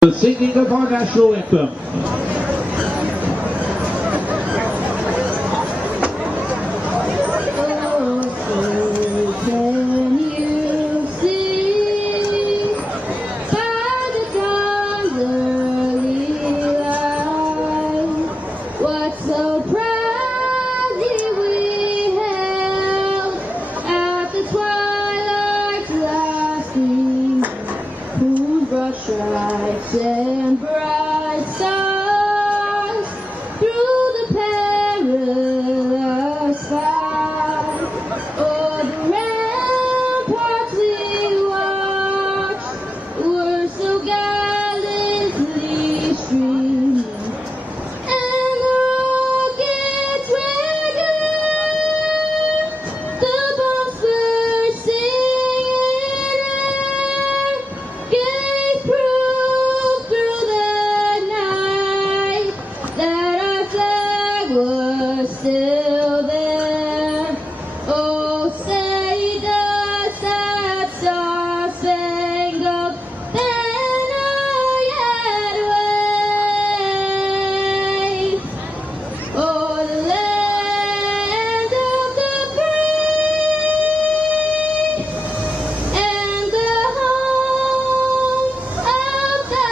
The singing of our national anthem. Stripes and bright stars through the perilous fight. Oh, the ramparts we watched were so gallantly streaming, and the rockets regular, the bombs were singing air, proof through the night that our flag was still there. Oh, say does that star-spangled banner yet wave? Oh, the land of the brave and the home of the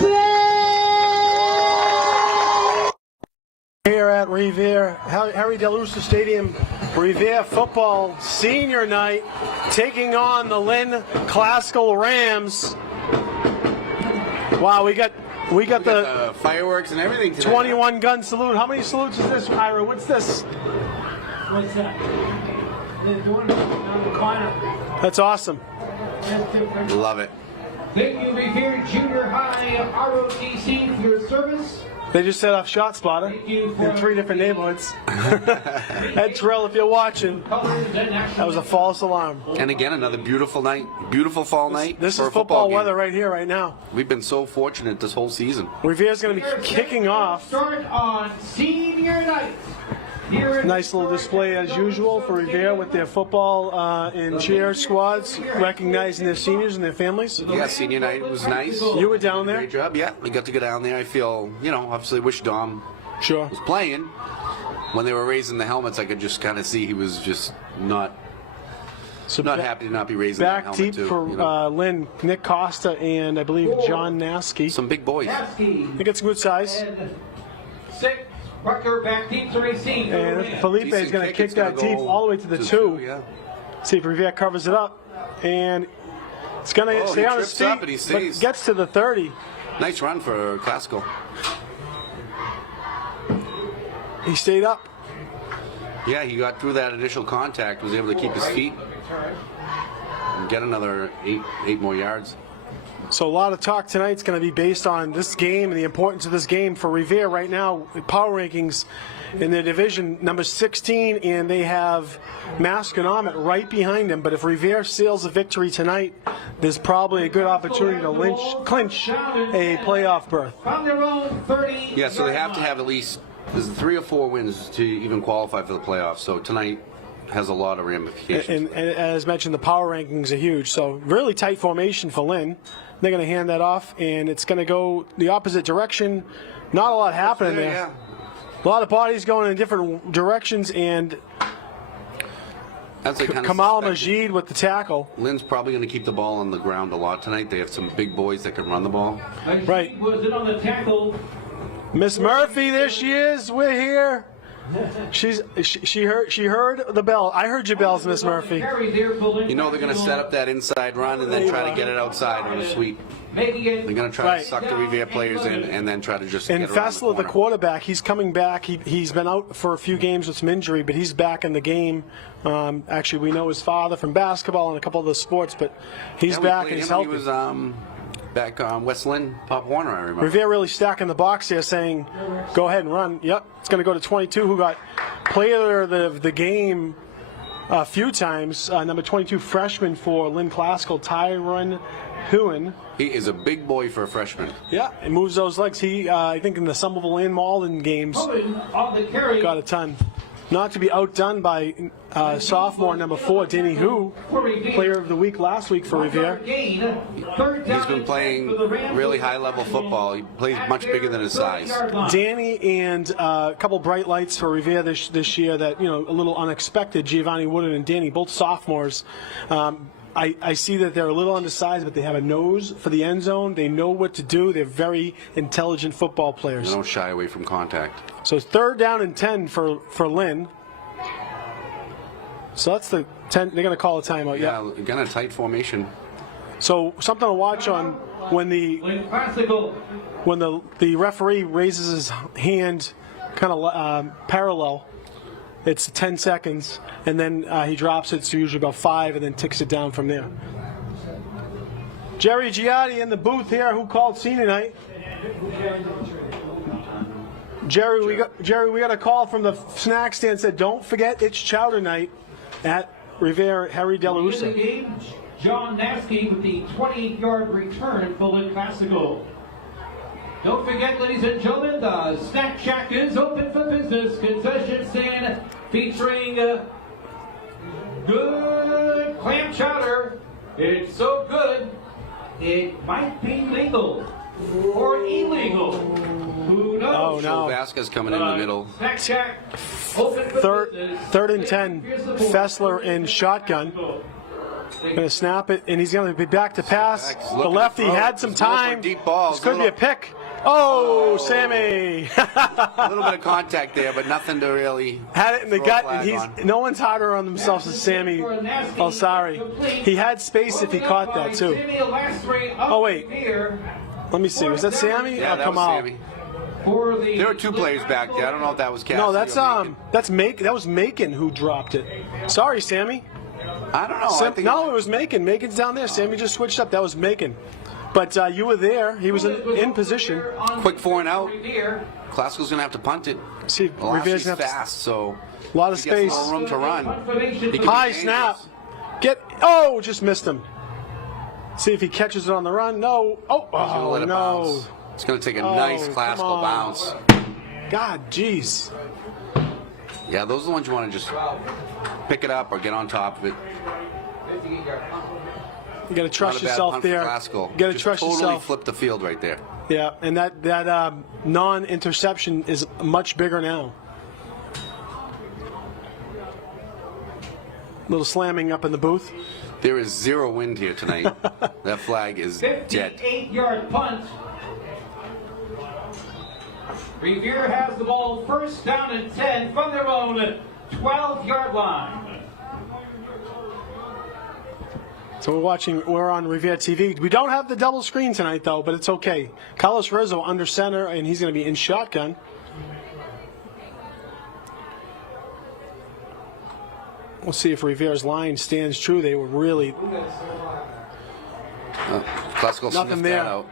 brave. Here at Revere, Harry DeLuca Stadium, Revere football senior night, taking on the Lynn Classical Rams. Wow, we got the fireworks and everything today. 21 gun salute. How many salutes is this, Ira? What's this? What's that? They're doing it on the corner. That's awesome. That's different. Love it. Thank you, Revere Junior High ROTC, for your service. They just set off shot spotter in 3 different neighborhoods. Ed Terrell, if you're watching, that was a false alarm. And again, another beautiful night, beautiful fall night. This for is a football game. weather right here, right now. We've been so fortunate this whole season. Revere's going to be kicking off. Start on senior night. Nice little display as usual for Revere with their football and cheer squads, recognizing their seniors and their families. Yeah, senior night was nice. You were down there? Great job. Yeah, we got to go down there. I feel, obviously wish Dom Sure. was playing. When they were raising the helmets, I could just kind of see he was just not happy to not be raising that back helmet deep too. for Lynn, Nick Costa, and I believe John Naskey. Some big boys. I think it's a good size. 6, Rucker back deep to receive. And Felipe is going to kick that deep all the way to the 2. Yeah. See if Revere covers it up. And it's going to stay on his feet, up and he stays. but gets to the 30. Nice run for Classical. He stayed up. Yeah, he got through that initial contact, was able to keep his feet and get another eight more yards. So a lot of talk tonight is going to be based on this game and the importance of this game for Revere right now. Power rankings in their division, number 16, and they have Masconomet right behind them. But if Revere seals a victory tonight, there's probably a good opportunity to clinch a playoff berth. Yeah, so they have to have at least 3 or 4 wins to even qualify for the playoffs. So tonight has a lot of ramifications. And as mentioned, the power rankings are huge. So really tight formation for Lynn. They're going to hand that off, and it's going to go the opposite direction. Not a lot happening there. Yeah. A lot of bodies going in different directions, and That's kind Kamal of Majid with the tackle. Lynn's probably going to keep the ball on the ground a lot tonight. They have some big boys that can run the ball. Right. Was it on the tackle? Miss Murphy, there she is. We're here. She heard the bell. I heard your bells, Miss Murphy. You know they're going to set up that inside run and then try to get it outside on a sweep. They're going to try to suck the Revere players in and then try to just And get around Fessler, the corner. quarterback, he's coming back. He's been out for a few games with some injury, but he's back in the game. Actually, we know his father from basketball and a couple of the sports, but he's Yeah, we back played and he's him when healthy. He was back on West Lynn, Pop Warner, I remember. Revere really stacking the box here, saying, go ahead and run. Yep, it's going to go to 22, who got player of the game a few times. Number 22 freshman for Lynn Classical, Tyron Huon. He is a big boy for a freshman. Yeah, it moves those legs. He, I think in the Somerville and Malden games, On the carry. got a ton. Not to be outdone by sophomore number 4, Denny Hu, player of the week last week for Revere. He's been playing really high-level football. He plays much bigger than his size. Danny and a couple bright lights for Revere this year that, a little unexpected. Giovanni Woodard and Danny, both sophomores. I see that they're a little undersized, but they have a nose for the end zone. They know what to do. They're very intelligent football players. They don't shy away from contact. So it's 3rd down and 10 for Lynn. So that's the 10. They're going to call a timeout. Yeah, again, a tight formation. So something to watch on when the referee raises his hand kind of parallel. It's 10 seconds, and then he drops it to usually about 5, and then ticks it down from there. Jerry Giotti in the booth here. Who called senior night? Jerry, we got a call from the snack stand. Said, don't forget it's chowder night at Revere. Harry DeLuisa. John Nasky with the 28-yard return for Lynn Classical. Don't forget, ladies and gentlemen, the Snack Shack is open for business. Concession stand featuring good clam chowder. It's so good, it might be legal or illegal. Who knows? Oh, no. Vasquez coming in the middle. Snack Shack open for business. 3rd and 10. Fessler in shotgun. Going to snap it, and he's going to be back to pass. The lefty had some time. Deep balls. This could be a pick. Oh, Sammy! A little bit of contact there, but nothing to really had it in the throw a gut, flag and on. no one's harder on themselves than Sammy. Oh, sorry. He had space if he caught that too. Oh wait, let me see. Was that Sammy? Yeah, that was Kamal? Sammy. There were 2 players back there. I don't know if that was Cassidy. No, that's or Macon. that was Macon who dropped it. Sorry, Sammy. I don't know. I think No, it was Macon. Macon's down there. Sammy just switched up. That was Macon. But you were there. He was in position. Quick 4 and out. Classical's going to have to punt it. See, Revere's Revere's gonna have to- fast, so A lot of he gets a space. little room to run. He can be High dangerous. snap. Just missed him. See if he catches it on the run. No. Should've let it No. bounce. It's going to take a nice come classical on. bounce. God, jeez. Yeah, those are the ones you want to just pick it up or get on top of it. You got to trust Not a bad yourself punt for there. Classical. You got to Just trust totally yourself. flipped the field right there. Yeah, and that non-interception is much bigger now. Little slamming up in the booth. There is 0 wind here tonight. That flag is dead. 58-yard punt. Revere has the ball 1st down and 10 from their own 12-yard line. So we're on Revere TV. We don't have the double screen tonight, though, but it's okay. Carlos Rizzo under center, and he's going to be in shotgun. We'll see if Revere's line stands true. They were really Classical nothing sniffed there. that out.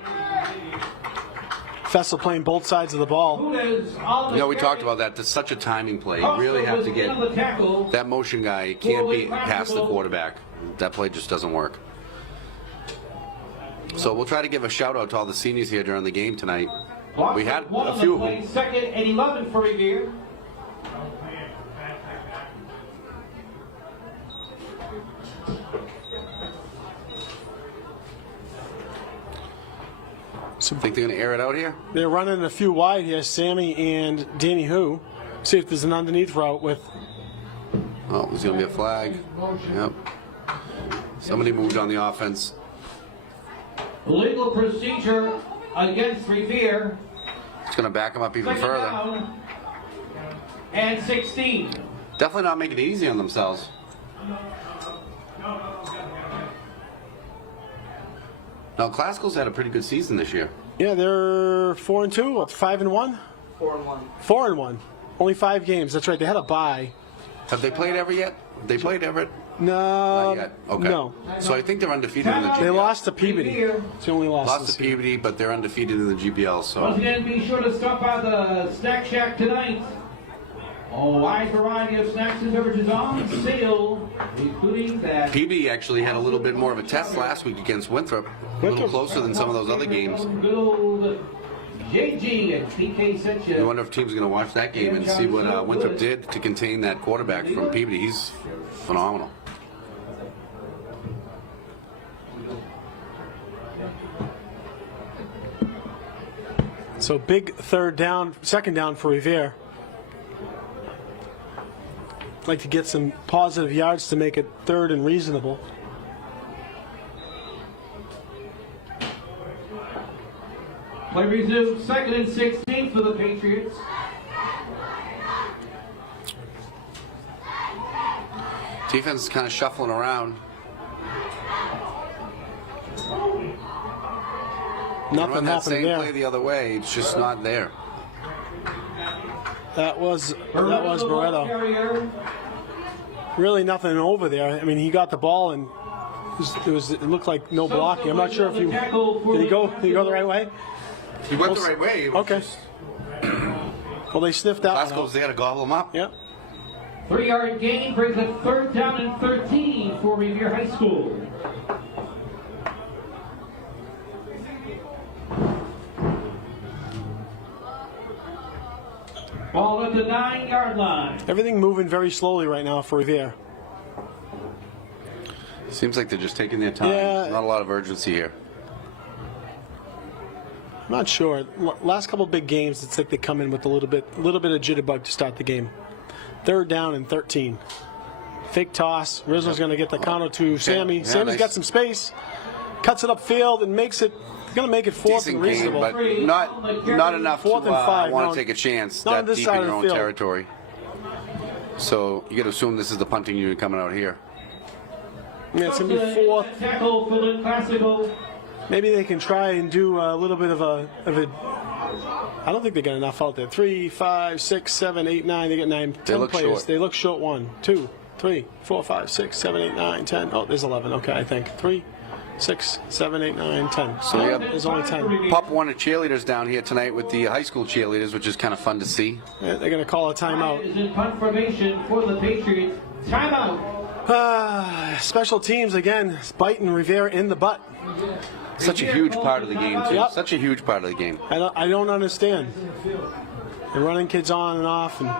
Fessel playing both sides of the ball. We talked about that. That's such a timing play. You really have to get that motion guy. It can't be past the quarterback. That play just doesn't work. So we'll try to give a shout out to all the seniors here during the game tonight. We had a few of them. Second and 11 for Revere. Think they're going to air it out here? They're running a few wide here, Sammy and Danny Hu. See if there's an underneath route with. Oh, there's going to be a flag. Yep. Somebody moved on the offense. Legal procedure against Revere. It's going to back them up even Second further. down and 16. Definitely not making it easy on themselves. Now, Classical's had a pretty good season this year. Yeah, they're 4-2, what, 5-1? 4-1. 4-1. Only 5 games. That's right. They had a bye. Have they played ever yet? They played Everett? No. Not yet. Okay. No. So I think they're undefeated in the GPL. They lost to Peabody. It's the only loss. Lost to Peabody, but they're undefeated in the GPL. Once So again, be sure to stop by the Snack Shack tonight. A wide variety of snacks and beverages on sale, including that. Peabody actually had a little bit more of a test last week against Winthrop. A little closer than some of those other games. Good old JG and PK sent I you. wonder if teams are going to watch that game and see what Winthrop did to contain that quarterback from Peabody. He's phenomenal. So big second down for Revere. Like to get some positive yards to make it third and reasonable. Play resumes, second and 16 for the Patriots. Defense is kind of shuffling around. Nothing Run that happened same there. play the other way. It's just not there. That was Barretto. Really nothing over there. I mean, he got the ball and it looked like no blocking. I'm not sure if did he go the right way? He went the right way. Okay. Well, they sniffed that one Glasgow's out. there to gobble him up. Yep. 3-yard gain brings it third down and 13 for Revere High School. Ball at the 9-yard line. Everything moving very slowly right now for Revere. Seems like they're just taking their time. Yeah. Not a lot of urgency here. I'm not sure. Last couple big games, it's like they come in with a little bit of jitterbug to start the game. Third down and 13. Fake toss. Rizzo's going to get the counter to Sammy. Yeah, Sammy's nice. got some space. Cuts it upfield and makes it. Going to make it fourth Decent and game, reasonable. but not enough to 4th and 5. want No, to take a chance not on that this deep side in of your the own field. territory. So you got to assume this is the punting unit coming out here. Yeah, it's going to be fourth. Tackle for Lynn Classical. Maybe they can try and do a little bit of a. I don't think they got enough out there. 3, 5, 6, 7, 8, 9. They got 9, 10 look players. short. They look short. 1, 2, 3, 4, 5, 6, 7, 8, 9, 10. Oh, there's 11. Okay, I think 3, 6, 7, 8, 9, 10. So Yeah. there's only 10. Pop one of cheerleaders down here tonight with the high school cheerleaders, which is kind of fun to see. Yeah, they're going to call a timeout. Is in punt formation for the Patriots. Timeout. Special teams again, biting Revere in the butt. Such a huge part of the game, too. Yep. Such a huge part of the game. I don't understand. They're running kids on and off, and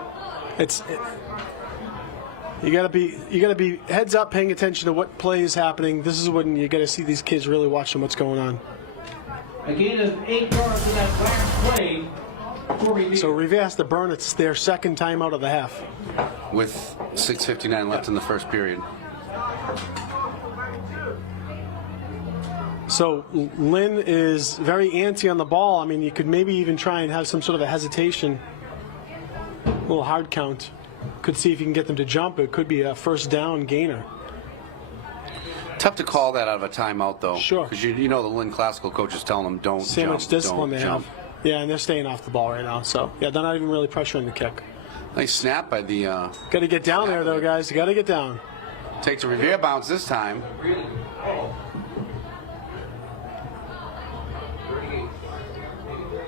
you gotta be heads up, paying attention to what play is happening. This is when you gotta see these kids really watching what's going on. A gain of 8 yards in that last play for Revere. So Revere has to burn their second time out of the half. With 6:59 left in the first period. So Lynn is very antsy on the ball. I mean, you could maybe even try and have some sort of a hesitation, a little hard count. Could see if you can get them to jump. It could be a first down gainer. Tough to call that out of a timeout, though. Sure. Because you know the Lynn Classical coach is telling them don't See how jump, much discipline don't they jump. have. Yeah, and they're staying off the ball right now. So, yeah, they're not even really pressuring the kick. Nice snap by the... Got to get down there, though, guys. You got to get down. Takes a Revere bounce this time.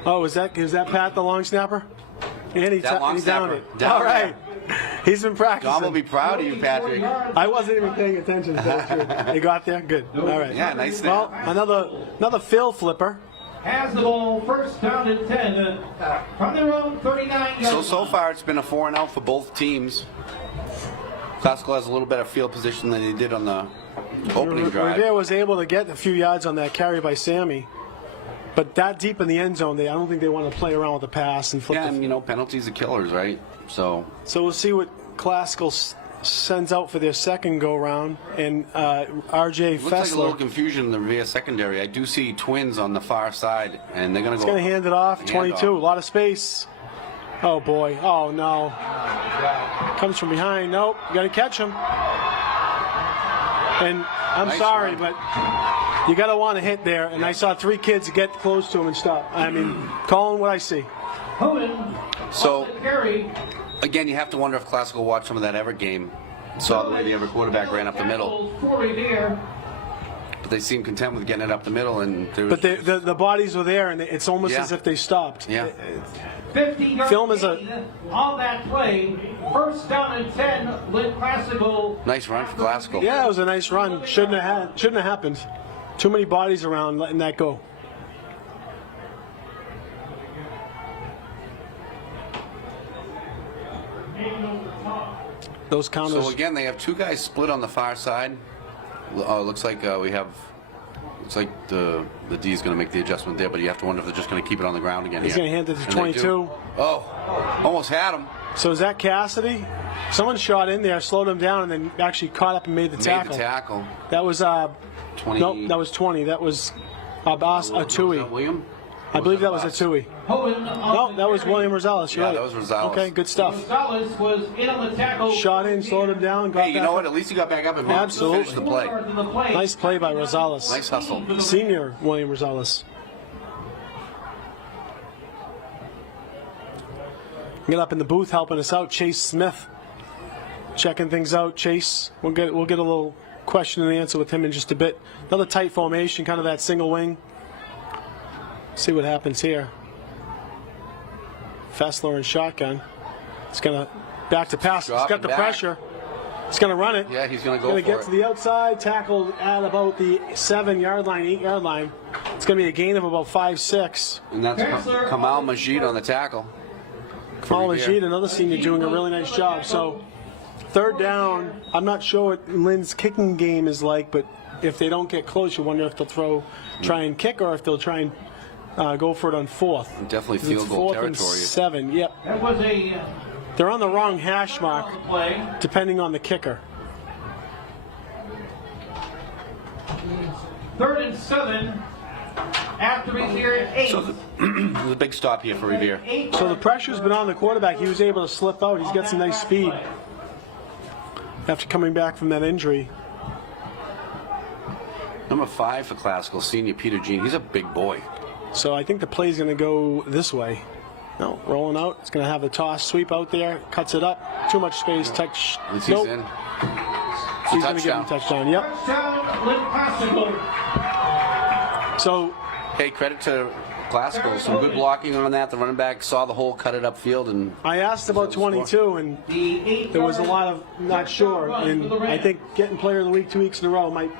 Oh, is that Pat, the long snapper? And he That long he downed snapper. it. Down All right. He's been practicing. Dom will be proud of you, Patrick. I wasn't even paying attention to that. You got there? Good. All right. Yeah, nice snap. Well, another Phil flipper. Has the ball, first down and 10 from their own 39 yard So far it's been a 4-and-out for both teams. Classical has a little better field position than they did on the opening drive. Revere was able to get a few yards on that carry by Sammy. But that deep in the end zone, I don't think they want to play around with the pass and flip Yeah, the and you know, penalties are killers, right? So we'll see what Classical sends out for their second go-round. And R.J. looks like a little Fessler confusion in the Revere secondary. I do see twins on the far side, and they're going to is go. going to hand it off. Hand 22, off. a lot of space. Oh, boy. Oh, no. Comes from behind. Nope, you got to catch him. And I'm Nice sorry, run. but you got to want to hit there. And I saw 3 kids get close to him and stop. I mean, calling what I see. Hoden So- on the carry. Again, you have to wonder if Classical watched some of that Everett game. Saw the way the Everett quarterback ran up the middle. For Revere. But they seem content with getting it up the middle. And there was, But the bodies were there, and it's almost Yeah. as if they stopped. yeah. 50-yard Film is a- gain on that play. First down and 10, Lynn Classical. Nice run for Classical. Yeah, it was a nice run. Shouldn't have happened. Too many bodies around letting that go. Those counters. So again, they have 2 guys split on the far side. Looks like we have. Looks like the D is going to make the adjustment there, but you have to wonder if they're just going to keep it on the ground again. He's here. going to hand it to And they 22. do. Oh, almost had him. So is that Cassidy? Someone shot in there, slowed him down, and then actually caught up and made the Made tackle. the tackle. That was 20. nope, that was 20. That was Abbas Was Atui. that William? I believe that was Abbas? Atui. Hoden No, on the that was carry. William Rosales. You're Yeah, right. that was Rosales. Okay, good stuff. Rosales was in on the tackle. Shot in, slowed him down, got Hey, you back know up. what? At least he got back up and moved to Absolutely. finish the play. Nice play by Rosales. Nice hustle. Senior William Rosales. Get up in the booth helping us out. Chase Smith checking things out. Chase, we'll get a little question and answer with him in just a bit. Another tight formation, kind of that single wing. See what happens here. Fessler and shotgun. It's gonna back to pass. He's got Dropping the back. pressure. He's gonna run it. Yeah, he's going to go Going to for get it. to the outside, tackled at about the 7-yard line, 8-yard line. It's going to be a gain of about 5-6. And that's Kamal Majid on the tackle. Paul Revere. Majid, another senior, doing a really nice job. So, third down, I'm not sure what Lynn's kicking game is like, but if they don't get close, you wonder if they'll try and kick, or if they'll try and go for it on fourth. Definitely It's field goal 4th and territory. 7, yep. That was a They're on the wrong hash mark, play. depending on the kicker. 3rd and 7. After Revere at 8. So there's a big stop here for Revere. So the pressure's been on the quarterback. He was able to slip out. He's got some nice speed after coming back from that injury. Number 5 for Classical, senior Peter Jean. He's a big boy. So I think the play's going to go this way. No, rolling out. It's going to have a toss sweep out there. Cuts it up. Too much space. Touch. At least Nope. he's in. He's going to give him a touchdown. touchdown. Yep. Touchdown, Lynn Classical. So Hey, credit to Classical. Some good blocking on that. The running back saw the hole, cut it upfield, and I asked about 22, and The 8 there was a lot of not sure. And I think getting Player of the Week 2 weeks in a row might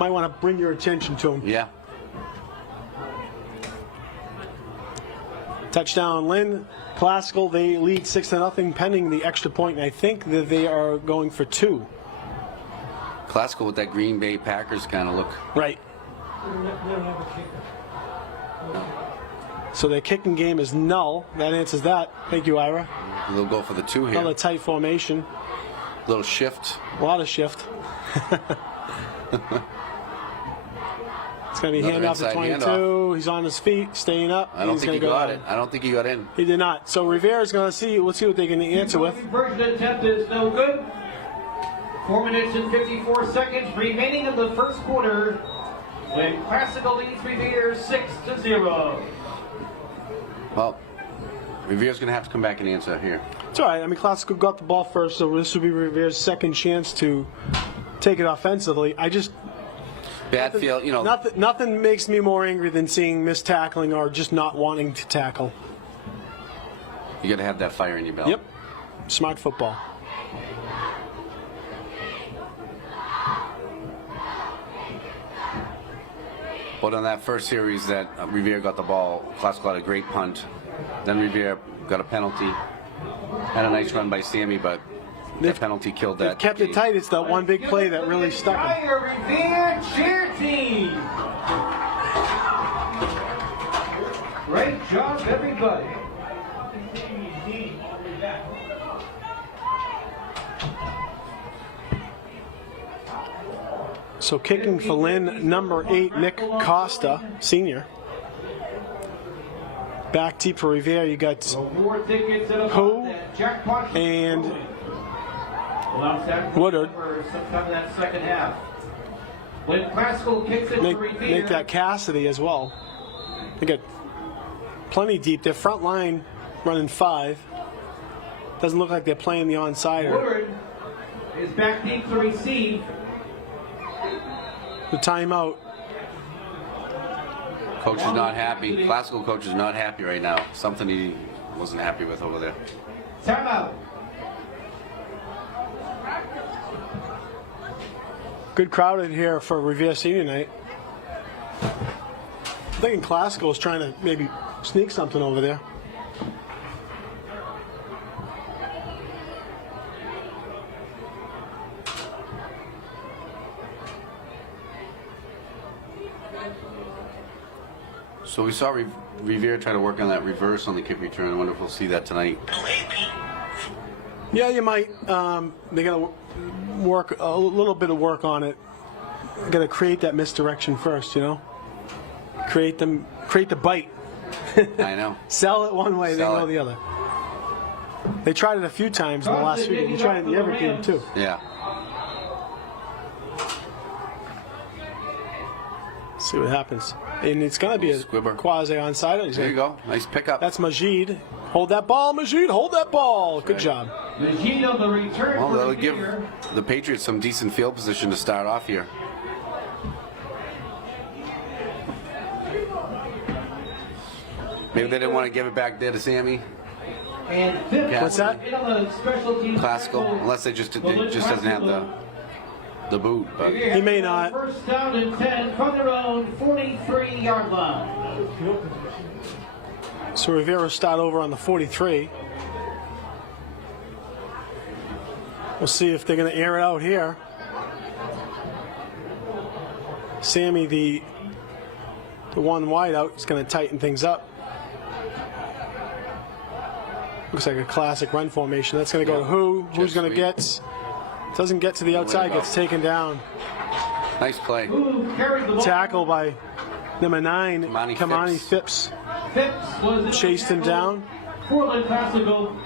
want to bring your attention to him. yeah. Touchdown, Lynn. Classical, they lead 6-0 pending the extra point, and I think that they are going for 2. Classical with that Green Bay Packers kind of look. Right. They don't have a kicker. So their kicking game is null. That answers that. Thank you, Ira. They'll go for the 2 here. Another tight formation. Little shift. A lot of shift. It's going to be Another handoff to inside 22. handoff. He's on his feet, staying up. I don't He's think he gonna go got down. it. I don't think he got in. He did not. So Revere is going to see. We'll see what they can answer with. conversion attempt is no good. 4 minutes and 54 seconds remaining in the first quarter. When Classical leads Revere 6-0. Well, Revere's going to have to come back and answer here. It's all right. I mean, Classical got the ball first, so this will be Revere's second chance to take it offensively. I just Bad feel, you know. nothing makes me more angry than seeing missed tackling or just not wanting to tackle. You got to have that fire in your belt. Yep. Smart football. But on that first series that Revere got the ball, Classical had a great punt. Then Revere got a penalty. Had a nice run by Sammy, but the penalty killed that. They've kept it tight. It's that one big play that really stuck him. Revere cheer team. Great job, everybody. So kicking for Lynn, number 8, Nick Costa, senior. Back deep for Revere, you got Ho and Woodard. When Classical kicks it to Revere, Make that Cassidy as well. They got plenty deep. Their front line running 5. Doesn't look like they're playing the onside. Woodard is back deep to receive. The timeout. Coach is not happy. Classical coach is not happy right now. Something he wasn't happy with over there. Timeout. Good crowd in here for Revere Senior Night. I'm thinking Classical is trying to maybe sneak something over there. So we saw Revere try to work on that reverse on the kick return. I wonder if we'll see that tonight. Yeah, you might. They got to work a little bit of work on it. Got to create that misdirection first, you know. Create the bite. I know. Sell it one way, Sell then go it. the other. They tried it a few times in the last week. You tried it in the other game too. Yeah. See what happens. And it's going to be a Squibber. quasi onside. There you go. Nice pickup. That's Majid. Hold that ball, Majid. Hold that ball. Good job. Majid on the return Well, for that'll give Revere. the Patriots some decent field position to start off here. Maybe they didn't want to give it back there to Sammy. And fifth, Yeah. What's that? in on the special teams. Classical, unless it just doesn't have the boot. But He may not. First down and 10 from their own 43-yard line. So Rivera will start over on the 43. We'll see if they're going to air it out here. Sammy, the one wide out, is going to tighten things up. Looks like a classic run formation. That's going to go to who? Who's going to get? Doesn't get to the outside, gets taken down. nice play. Who carried the ball? Tackle by number 9, Kamani Kamani Phipps. Phipps. Phipps was in Chased him down. Portland Classical.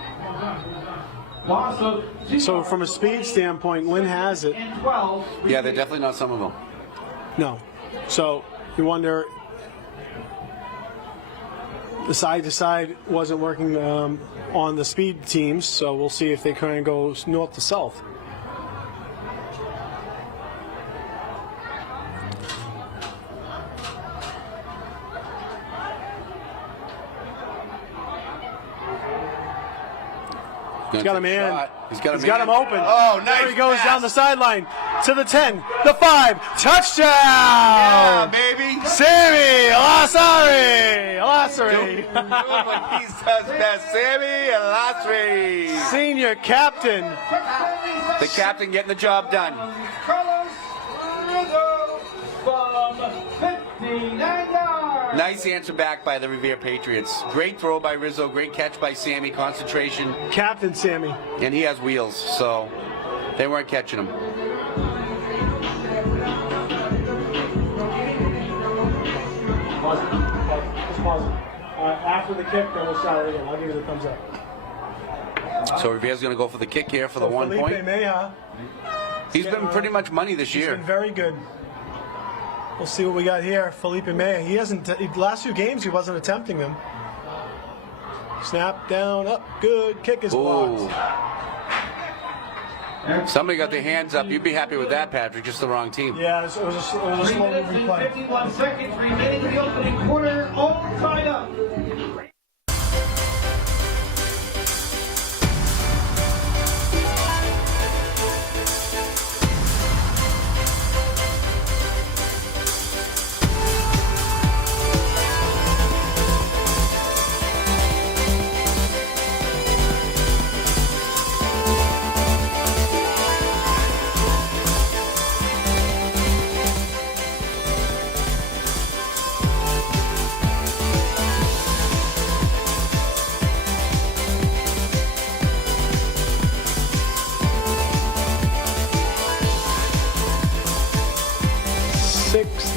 Loss of So from a speed standpoint, Lynn has it. and 12. Yeah, they're definitely not some of them. No. So you wonder, the side to side wasn't working on the speed teams, so we'll see if they kind of go north to south. He's got a man. He's got him open. Oh, nice. There he goes pass. down the sideline to the 10, the 5, touchdown! Yeah, baby. Sammy Alassari. Doing what he does best. Sammy and Lasry. Senior captain. The captain getting the job done. Carlos Rizzo from 59 yards. Nice answer back by the Revere Patriots. Great throw by Rizzo. Great catch by Sammy. Concentration. Captain Sammy. And he has wheels, so they weren't catching him. Pause it. Just pause it. After the kick, then we'll start it again. I'll give you the thumbs up. So Revere's going to go for the kick here for the 1 point. Felipe Mejia He's been pretty much money this He's year. been very good. We'll see what we got here. Felipe Mea. He hasn't. Last few games he wasn't attempting them. Snap down, up, good. Kick is blocked. Somebody got their hands up. You'd be happy with that, Patrick. Just the wrong team. Yeah, it was a 3 slow minutes moving and play. 51 seconds remaining in the opening quarter. All tied up.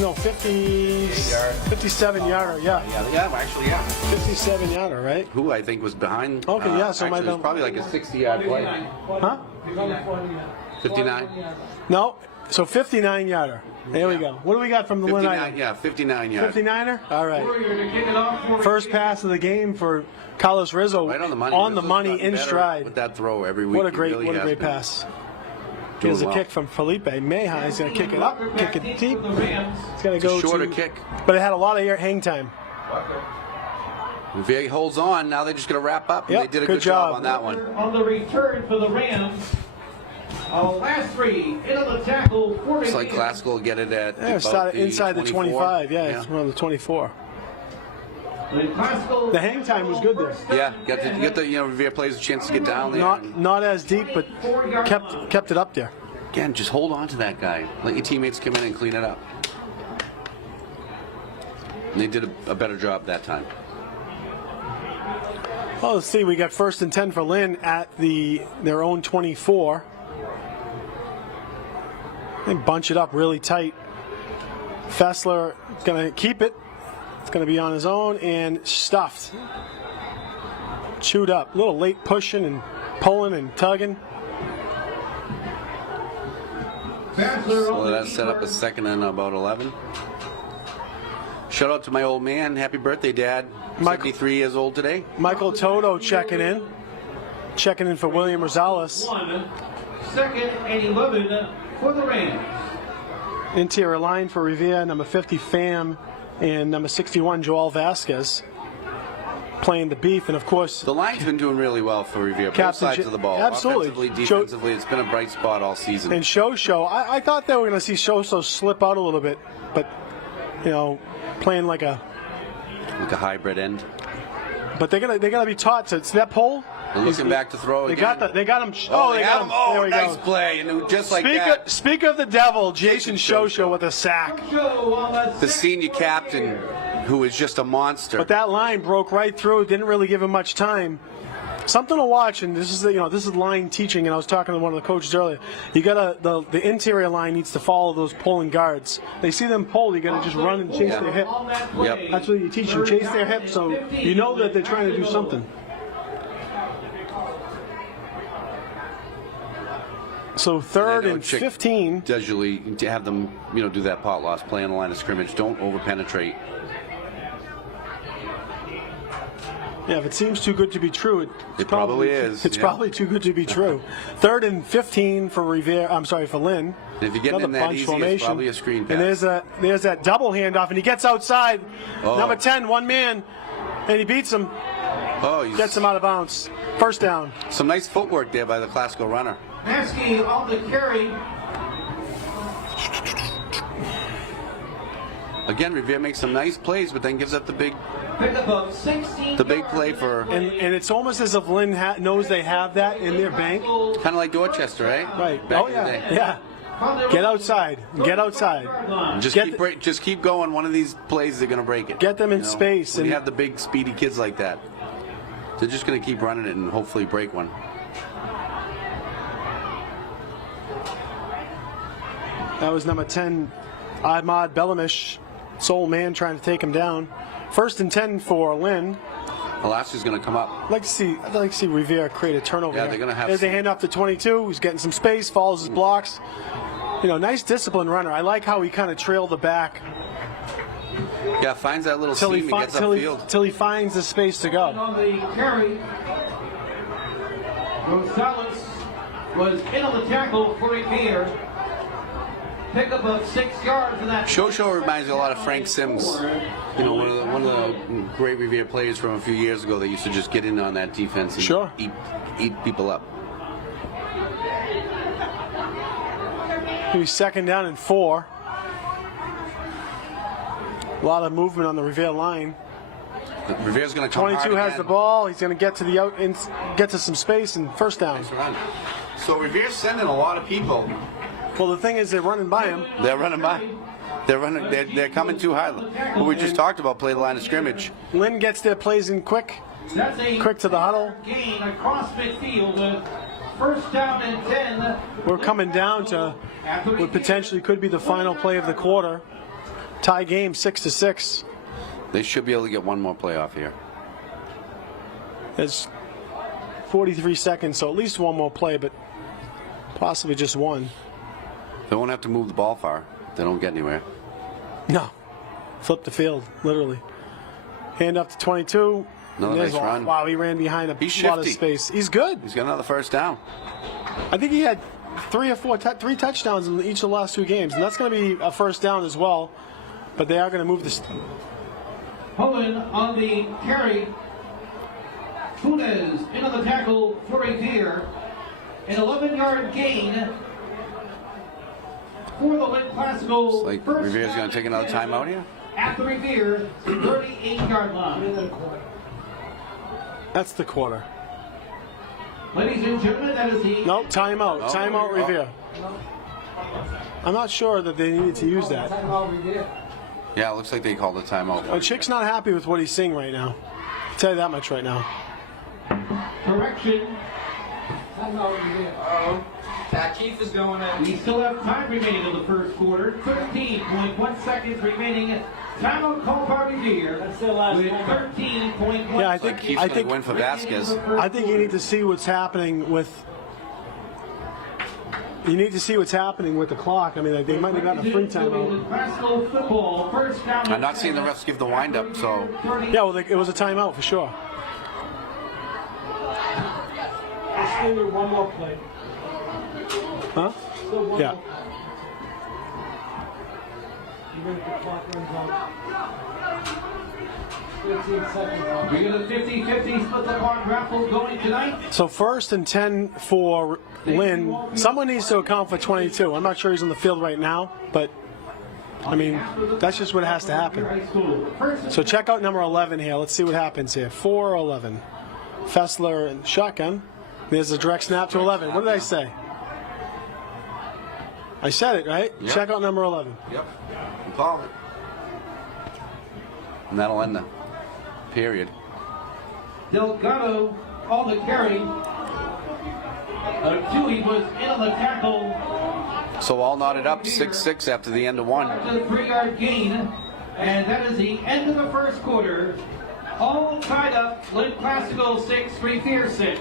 No, 57 yarder, yeah. Yeah, actually, yeah. 57 yarder, right? Who I think was behind. Okay, yeah, so actually, my it was probably like a 60-yard play. Huh? 59? No, so 59 yarder. There we go. What do we got from the Lynn 59, item? yeah, 59 yards. 59er? All right. Warrior to kick it off for First pass of the game for Carlos Rizzo. Right on the money. On the Rizzo's money, gotten in better stride. with that throw every week. What a He great, really what a has great been pass. doing Here's a well. kick from Felipe Mejia. He's going to kick it up, kick it deep. the Rams. He's going to It's a go shorter to, kick. but it had a lot of hang time. Revere holds on. Now they're just going to wrap up. Yep, They did a good good job job. on that one. On the return for the Rams. Last 3 into the tackle. It's like classical will get it at Yeah, about started the inside the 24. 25. Yeah, it's around the 24. The The hang time was good there. Yeah, get the Revere plays a chance to get down there. Not as deep, but kept it up there. Again, just hold on to that guy. Let your teammates come in and clean it up. And they did a better job that time. Well, let's see. We got 1st and 10 for Lynn at their own 24. They bunch it up really tight. Fessler going to keep it. It's going to be on his own and stuffed. Chewed up. A little late pushing and pulling and tugging. So that set up a 2nd and about 11. Shout out to my old man. Happy birthday, Dad. 73 years old today. Michael Toto checking in. Checking in for William Rosales. 2nd and 11 for the Rams. Interior line for Revere, number 50 Pham and number 61 Joel Vasquez playing the beef, and of course The line's been doing really well for Revere, both Captain sides of the ball. Absolutely. Offensively, defensively, it's been a bright spot all season. and Shosho. I thought they were going to see Shosho slip out a little bit, but playing like a. Like a hybrid end. But they're gonna be taught to. It's that pole. They're looking back to throw They again. got him. Oh, they got got him. him. Oh, There we nice go. play. And just like that, Speak of the devil, Jason Shosho with a sack. the senior captain, who is just a monster. But that line broke right through. Didn't really give him much time. Something to watch, and this is line teaching. And I was talking to one of the coaches earlier. You gotta the interior line needs to follow those pulling guards. They see them pull, you gotta just run and chase their hip. Yep. That's what you teach them. Chase their hip, so you know that they're trying to do something. So 3rd and 15. Does usually to have them, do that pot loss, play on the line of scrimmage. Don't over penetrate. Yeah, if it seems too good to be true, It probably is, It's yeah. probably too good to be true. 3rd and 15 for Revere. I'm sorry, for Lynn. And if you're getting Another in that bunch easy, formation. it's probably a screen pass. And there's that double handoff, and he gets outside. Oh. Number 10, one man, and he beats him, gets him out of bounds. First down. Some nice footwork there by the classical runner. Maskey on the carry. Again, Revere makes some nice plays, but then gives up the big Pickup of 16 play for And it's almost as if Lynn knows they have that in their bank. kind of like Dorchester, right? Right. Back Oh, in the day. yeah. Get outside. Get outside. Just keep going. One of these plays, they're going to break it. Get them in space. When you And have the big, speedy kids like that, they're just going to keep running it and hopefully break one. that was number 10, Ahmad Bellamish, sole man trying to take him down. 1st and 10 for Lynn. Alaska's going to come up. I'd like to see Revere create a turnover. Yeah, here. they're gonna have There's a some- hand off to 22. He's getting some space, follows his blocks. You know, nice disciplined runner. I like how he kind of trailed the back Yeah, finds that little till seam and gets upfield. till he finds the space to go. On the carry, Rosales was in on the tackle for Revere. Pickup of 6 yards in that. Shosho reminds me a lot of Frank Sims. You know, one of the great Revere players from a few years ago that used to just get in on that defense and Sure. eat people up. He's 2nd down and 4. A lot of movement on the Revere line. Revere's going to come 22 hard has again. the ball. He's going to get to the out and get to some space and first down. Nice run. So Revere's sending a lot of people. Well, the thing is, they're running by him. They're running by. They're running. They're coming too high. What we just talked about, play the line of scrimmage. Lynn gets their plays in quick. That's a Quick to the huddle. gain across midfield with first down and 10. We're coming down to what potentially could be the final play of the quarter. Tie game 6-6. They should be able to get one more play off here. There's 43 seconds, so at least one more play, but possibly just one. They won't have to move the ball far. They don't get anywhere. No. Flip the field, literally. Hand up to 22. Another There's nice a- run. Wow, he ran behind a He's lot of shifty. space. He's good. He's got another first down. I think he had 3 touchdowns in each of the last 2 games, and that's going to be a first down as well. But they are going to move this. Hogan on the carry. Funes into the tackle for Revere. An 11-yard gain for the Lynn Classical. It's like First Revere's down going to take another and 10 timeout here. At the Revere 38-yard line. That's the quarter. Ladies and gentlemen, that is the Nope, timeout. Oh. Timeout, Revere. I'm not sure that they needed to use that. Yeah, it looks like they called a timeout. Chick's not happy with what he's seeing right now. I'll tell you that much right now. correction. Keith is going in. We still have time remaining in the first quarter. 13.1 seconds remaining. Timeout called by Revere That's their last with moment. 13.1 Yeah, I Like think Keith's going to win for Vasquez. I think you need to see what's happening with. You need to see what's happening with the clock. I mean, like, they might have gotten a free timeout. Classical football, first down. I'm not seeing the refs give the wind-up, so Yeah, well, it was a timeout for sure. Still need one more play. Huh? Still one Yeah. more. Even if the clock runs out. 15 seconds left. We got a 50-50 split the part raffle going tonight. So 1st and 10 for Lynn. Someone needs to account for 22. I'm not sure he's on the field right now, but I mean, that's just what has to happen. So check out number 11 here. Let's see what happens here. 4-11. Fessler and shotgun. There's a direct snap to 11. What did I say? I said it, right? Yep. Check out number 11. yep, we call it. And that'll end the period. Delgado on the carry. Tui was in on the tackle. So all knotted up, 6-6 after the end of one. The 3-yard gain. And that is the end of the first quarter. All tied up. Lynn Classical 6, Revere 6.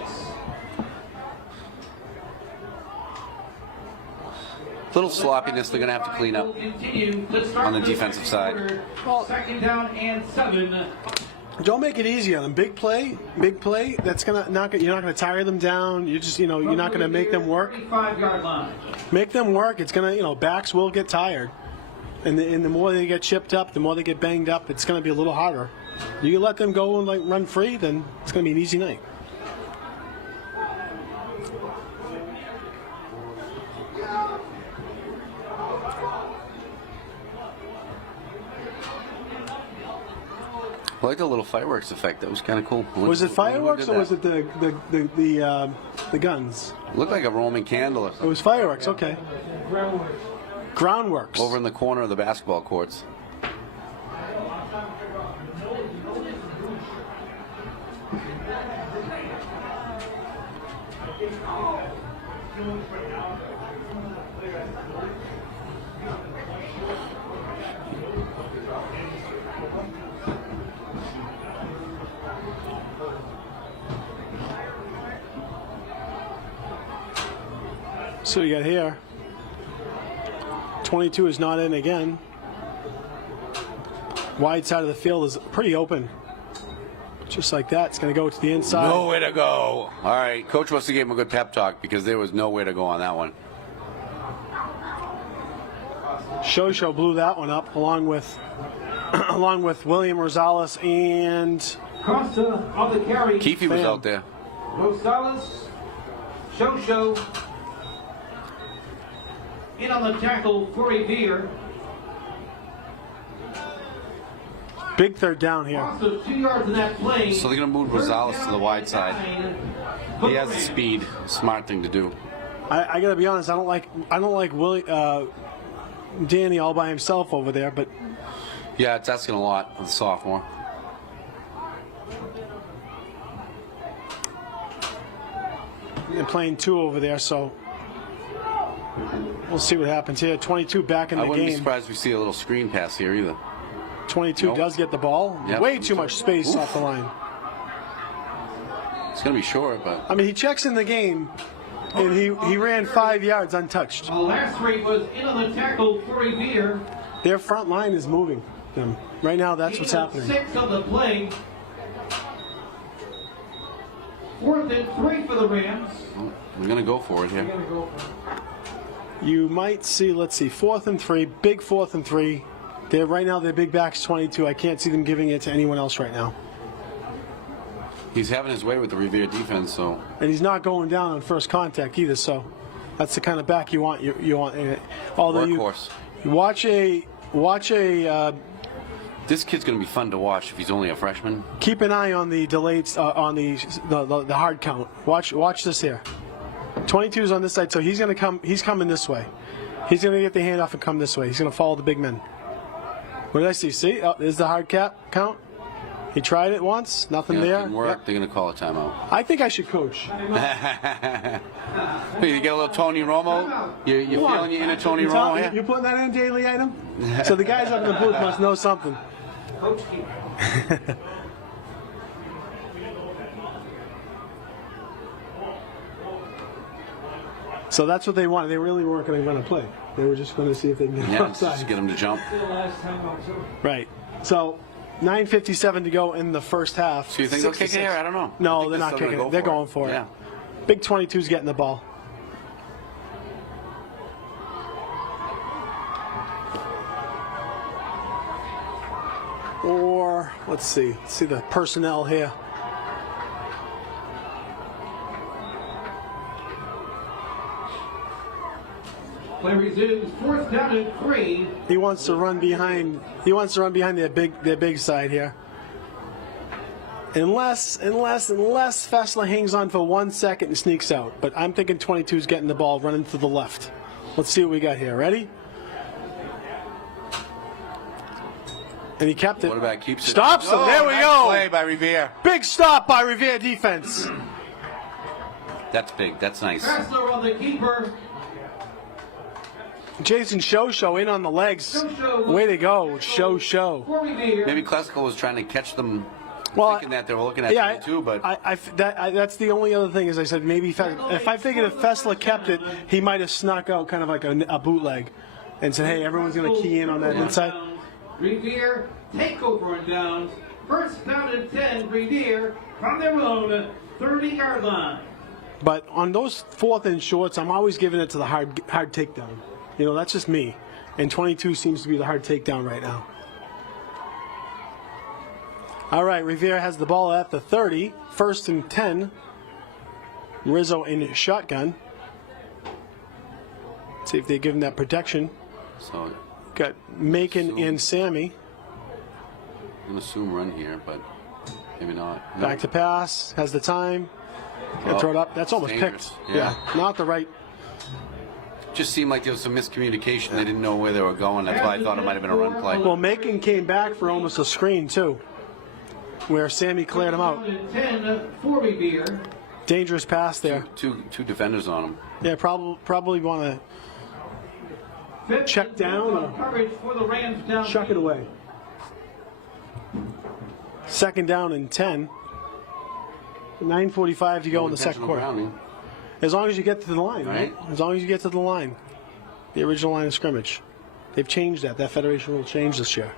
Little sloppiness they're going to have to clean up. on the defensive side. Second down and 7. Don't make it easy on them. Big play. That's gonna you're not gonna tire them down. You just you're not gonna make them work. 35-yard line. Make them work. It's gonna backs will get tired, and the more they get chipped up, the more they get banged up. It's gonna be a little harder. You let them go and run free, then it's gonna be an easy night. I like the little fireworks effect. That was kind of cool. Was it fireworks or was it the guns? It looked like a Roman candle or It something. was fireworks. Okay. Groundworks. Over in the corner of the basketball courts. So we got here. 22 is not in again. Wide side of the field is pretty open. Just like that, it's going to go to the inside. Nowhere to go. All right, coach wants to give him a good pep talk because there was nowhere to go on that one. Shosho blew that one up along with William Rosales and Costa of the carry. Keefe was out there. Rosales, Shosho, in on the tackle for Revere. big third down here. Costa 2 yards in that play. So they're going to move Rosales to the wide side. He has the speed. Smart thing to do. I got to be honest. I don't like Willie, Danny all by himself over there, but Yeah, it's asking a lot of the sophomore. they're playing 2 over there, so we'll see what happens here. 22 back in I the wouldn't be game. surprised if we see a little screen pass here either. 22 Nope. does get the ball. Yep. Way too much space Oof. off the line. It's going to be short, but I mean, he checks in the game, and he ran 5 yards untouched. Last three was in on the tackle for Revere. Their front line is moving them. Right now, that's what's happening. 6 of the play. 4th and 3 for the Rams. we're going to go for it here. You might see, let's see, 4th and 3, big 4th and 3. They're right now, their big back's 22. I can't see them giving it to anyone else right now. He's having his way with the Revere defense, so And he's not going down on first contact either, so that's the kind of back you want. You want in it. Although workhorse. you watch a This kid's going to be fun to watch if he's only a freshman. keep an eye on the delayed on the hard count. Watch this here. 22's on this side, so he's going to come. He's coming this way. He's going to get the handoff and come this way. He's going to follow the big men. What did I see? See, oh, there's the hard count. He tried it once, nothing Yeah, it there. didn't work. Yep. They're going to call a timeout. I think I should coach. You get a little Tony Romo. You're feeling your inner Tony Romo here? You putting that in daily item? So the guys up in the booth must know something. Coach Keefe. So that's what they wanted. They really weren't going to run a play. They were just going to see if they can get Yeah, outside. just get him to jump. Right. So 9:57 to go in the first half. So you think they'll kick it here? I don't know. I No, think they're not still kicking gonna it. They're going for Yeah. it. Big 22's getting the ball. Or let's see the personnel here. Play resumes. 4th down and 3. He wants to run behind. He wants to run behind their big side here. Unless Fessler hangs on for 1 second and sneaks out. But I'm thinking 22's getting the ball, running to the left. Let's see what we got here. Ready? And he kept it. Quarterback keeps it. Stops him. Oh, There we nice go. Play by Revere. Big stop by Revere defense. That's big. That's nice. Fassler on the keeper. Jason Shosho in on the legs. Way to go, Shosho. For Revere. Maybe Classical was trying to catch them, Well, thinking that they were looking at yeah, 22, but that's the only other thing is I said maybe if I figured if Fessler kept it, he might have snuck out kind of like a bootleg and said, hey, everyone's going to key in on that inside. Revere takeover and downs. 1st down and 10. Revere from their own 30-yard line. But on those 4th and shorts, I'm always giving it to the hard takedown. You know, that's just me. And 22 seems to be the hard takedown right now. All right, Revere has the ball at the 30. 1st and 10. Rizzo in shotgun. See if they give him that protection. so Got Macon and Sammy. I'm going to assume run here, but maybe not. No. Back to pass. Has the time. Gonna throw it up. That's almost dangerous. picked. Yeah. Not the right. Just seemed like there was some miscommunication. They didn't know where they were going. That's why I thought it might have been a run play. Well, Macon came back for almost a screen, too, where Sammy cleared him out. 10 for Revere. Dangerous pass there. Two defenders on him. Yeah, probably want to check down or Coverage for the Rams down. chuck it away. 2nd down and 10. 9:45 to go in the second Intentional quarter. grounding. As long as you get to the line, right? Right. As long as you get to the line. The original line of scrimmage. They've changed that. That federation rule changed this year.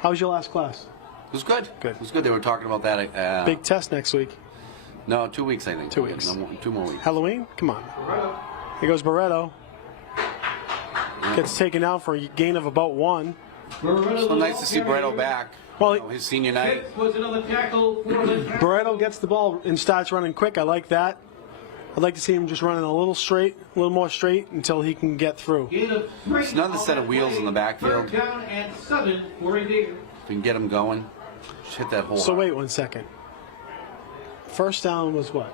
How was your last class? It was good. Good. It was good. They were talking about that. Big test next week. No, 2 weeks, I think. 2 weeks. No more, 2 more weeks. Halloween? Come on. Here goes Barreto. Gets taken out for a gain of about 1. So nice to see Barreto back. Well, You know, his senior night. Was another tackle for Lynn. Barreto gets the ball and starts running quick. I like that. I'd like to see him just running a little more straight until he can get through. It's another set of wheels in the backfield. Third down and 7 for Revere. If we can get him going, just hit that hole. So wait 1 second. First down was what?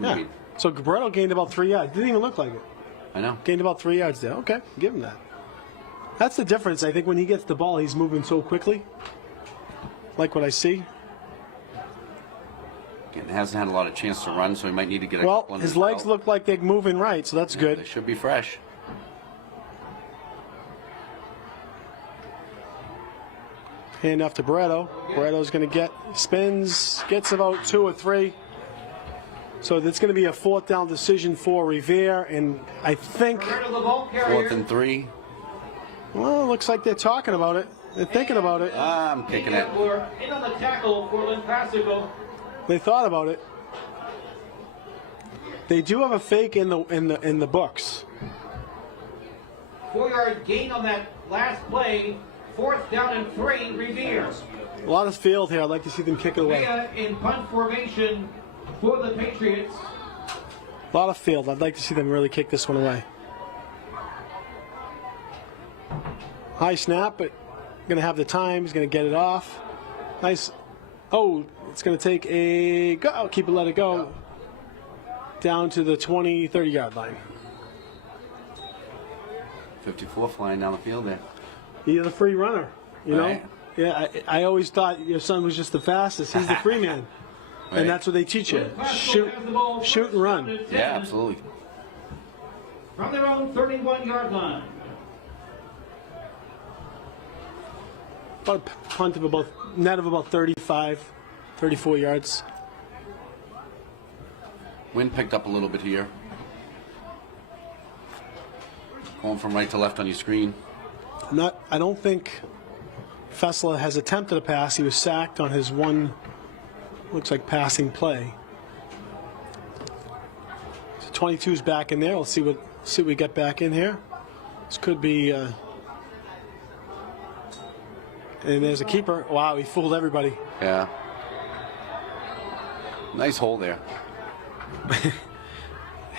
Yeah. Maybe. So Barreto gained about 3 yards. Didn't even look like it. I know. Gained about 3 yards there. Okay, give him that. That's the difference. I think when he gets the ball, he's moving so quickly. Like what I see. Again, hasn't had a lot of chance to run, so he might need to get a Well, couple in his his legs belt. look like they're moving right, so that's They good. should be fresh. Hand off to Barreto. Barreto's going to get, spins, gets about 2 or 3. So that's going to be a 4th down decision for Revere, and I think, Barreto, the ball carrier. 4th and 3. well, it looks like they're talking about it. They're thinking about it. I'm kicking it. We're in on the tackle for Lynn Classical. They thought about it. They do have a fake in the books. 4-yard gain on that last play. 4th down and 3, Revere. A lot of field here. I'd like to see them kick it away. Villa in punt formation for the Patriots. A lot of field. I'd like to see them really kick this one away. High snap, but going to have the time. He's going to get it off. Nice. Oh, it's going to take a go. Keep it, let it go. Down to the 20, 30-yard line. 54 flying down the field there. You're the free runner, you know? Right. Yeah, I always thought your son was just the fastest. He's the free man. Right. And that's what they teach you. Shoot and run. Yeah, absolutely. From their own 31-yard line. About a punt of about, net of about 35, 34 yards. Wind picked up a little bit here. Going from right to left on your screen. I don't think Fessler has attempted a pass. He was sacked on his one, looks like passing play. So 22's back in there. We'll see what we get back in here. This could be. And there's a keeper. Wow, he fooled everybody. Yeah. Nice hole there.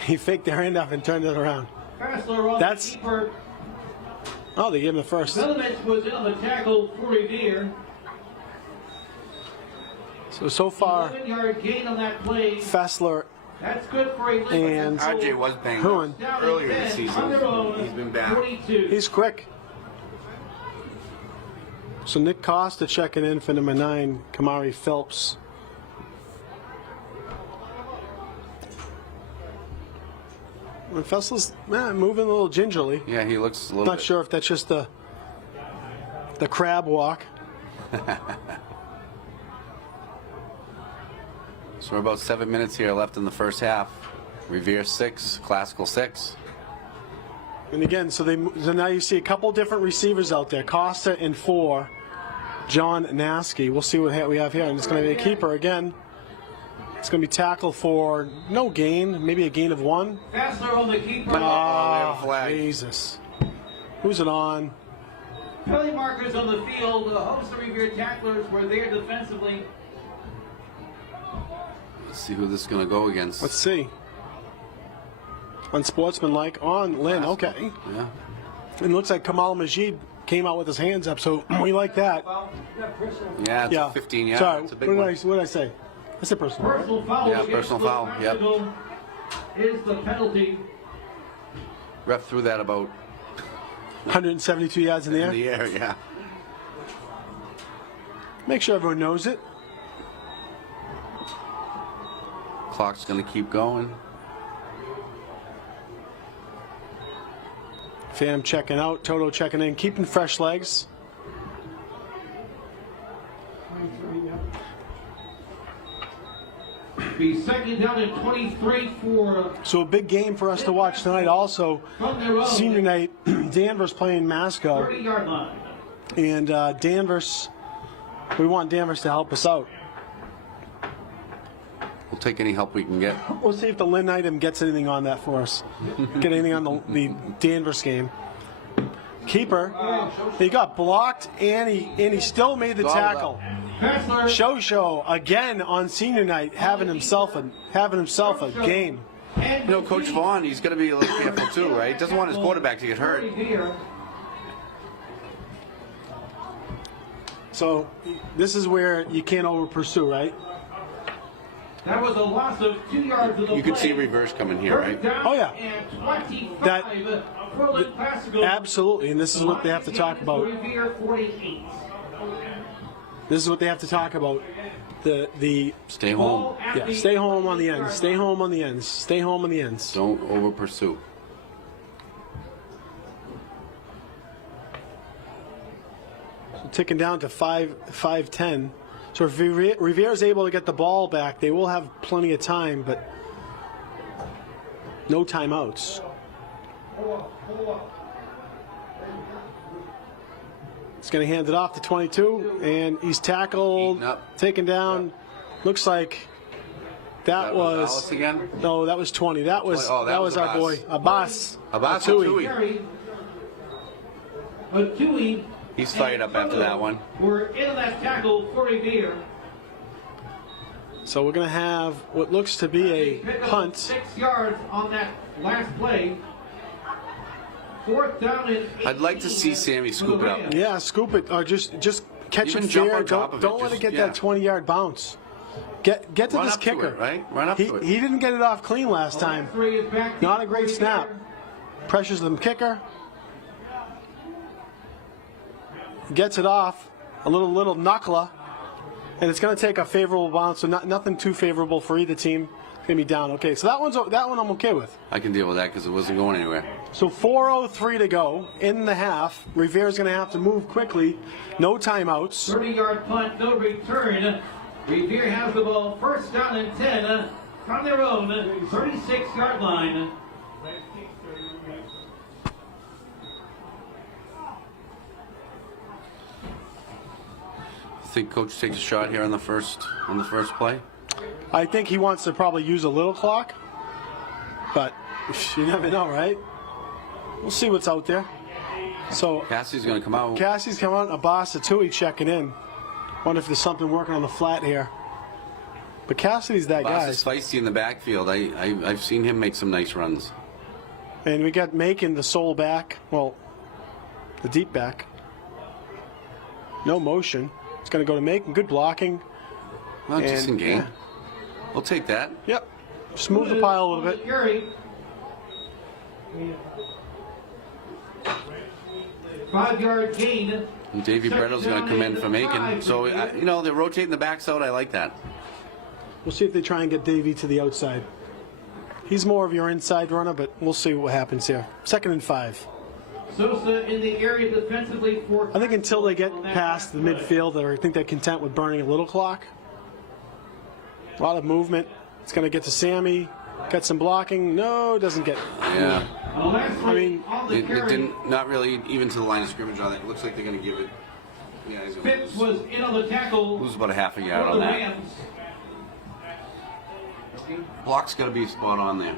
He faked their handoff and turned it around. Fassler on That's- the keeper. Oh, they gave him the first. Vellemets was in on the tackle for Revere. So far, 11-yard gain on that play. Fessler That's good for a and RJ was banged Huon. up earlier this season. He's been back. 42. He's quick. So Nick Costa checking in for number 9, Kamari Phelps. And Fessler's moving a little gingerly. Yeah, he looks a little Not bit. sure if that's just the crab walk. So we're about 7 minutes here left in the first half. Revere 6, Classical 6. And again, so now you see a couple different receivers out there. Costa and 4, John Naskey. We'll see what we have here. And it's going to be a keeper again. It's going to be tackled for no gain, maybe a gain of 1. Fassler on the keeper. we have a flag. Jesus. Who's it on? Penalty markers on the field. The host of Revere tacklers were there defensively. Let's see who this is going to go against. Let's see. Unsportsmanlike on Lynn. Okay. Yeah. And it looks like Kamal Majid came out with his hands up, so we like that. Yeah, it's Yeah. a 15 yard. Sorry, It's a big what one. did I say? I said personal. right? Personal foul. Yeah, against personal the foul, yep. Classical is the penalty. Ref threw that about 172 yards in the in air. the air, yeah. Make sure everyone knows it. Clock's going to keep going. Fam checking out, Toto checking in, keeping fresh legs. Be second down and 23 for So a big game for us to watch tonight. Also, from their own senior night, Danvers playing Masco. 30-yard line. And Danvers, we want Danvers to help us out. We'll take any help we can get. We'll see if the Lynn item gets anything on that for us. Get anything on the Danvers game. Keeper, he got blocked and he still made the tackle. Passler. Show again on senior night, having himself a game. You know, Coach Vaughn, he's going to be a little careful too, right? He doesn't want his quarterback to get hurt. So this is where you can't over pursue, right? That was a loss of 2 yards of the You could see play. reverse coming here, right? Oh, yeah. And 25 That- for Lynn Classical. Absolutely, and this is what they have to talk about. Revere 48. This is what they have to talk about. The Stay home. yeah, stay home on the ends. Stay home on the ends. Stay home on the ends. Don't over pursue. Ticking down to 5:10. So if Revere is able to get the ball back, they will have plenty of time, but no timeouts. He's going to hand it off to 22, and he's tackled, Eaten up. taken down. Looks like that was Alice again? no, that was 20. That was Oh, that was our boy Abbas. Abbas. Abbas Atui. But Tui. He's fired up after that one. We're in that tackle for Revere. So we're going to have what looks to be a Pick up punt. 6 yards on that last play. 4th down and 18 I'd like to see Sammy scoop it up. for the Rams. Yeah, scoop it or just catch Even it jump fair. on top of it, Don't let it just- get yeah. that 20-yard bounce. Get to Run this up to kicker. it, right? Run up he, to it. He didn't get it off clean last The time. last three is back Not to a great Revere. snap. Pressures the kicker. Gets it off. A little knuckler. And it's going to take a favorable bounce, so nothing too favorable for either team. It's going to be down. Okay, so that one I'm okay with. I can deal with that because it wasn't going anywhere. So 4:03 to go in the half. Rivere's going to have to move quickly. No timeouts. 30-yard punt, no return. Revere has the ball. 1st down and 10 from their own 36-yard line. Think Coach takes a shot here on the first play? I think he wants to probably use a little clock, but you never know, right? We'll see what's out there. So Cassie's going to come out. Cassie's coming out, Abbas Atui checking in. Wonder if there's something working on the flat here. But Cassidy's that guy. Boss is feisty in the backfield. I've seen him make some nice runs. And we got Macon, the sole back. Well, the deep back. No motion. It's going to go to Macon. Good blocking. Well, just And, in game. yeah. We'll take that. Yep. Smooth the pile a little bit. Carry. 5-yard gain. And Davey Brettle's going to come in for Macon. So, they're rotating the backs out. I like that. We'll see if they try and get Davey to the outside. He's more of your inside runner, but we'll see what happens here. 2nd and 5. Sosa in the area defensively for. I think until they get past the midfield, I think they're content with burning a little clock. A lot of movement. It's going to get to Sammy. Got some blocking. No, doesn't get. Yeah. I mean, It didn't, not really even to the line of scrimmage on it. It looks like they're going to give it. Yeah, he's going to Phipps was in on the tackle lose about a half a yard for on the that. Rams. Block's got to be spot on there.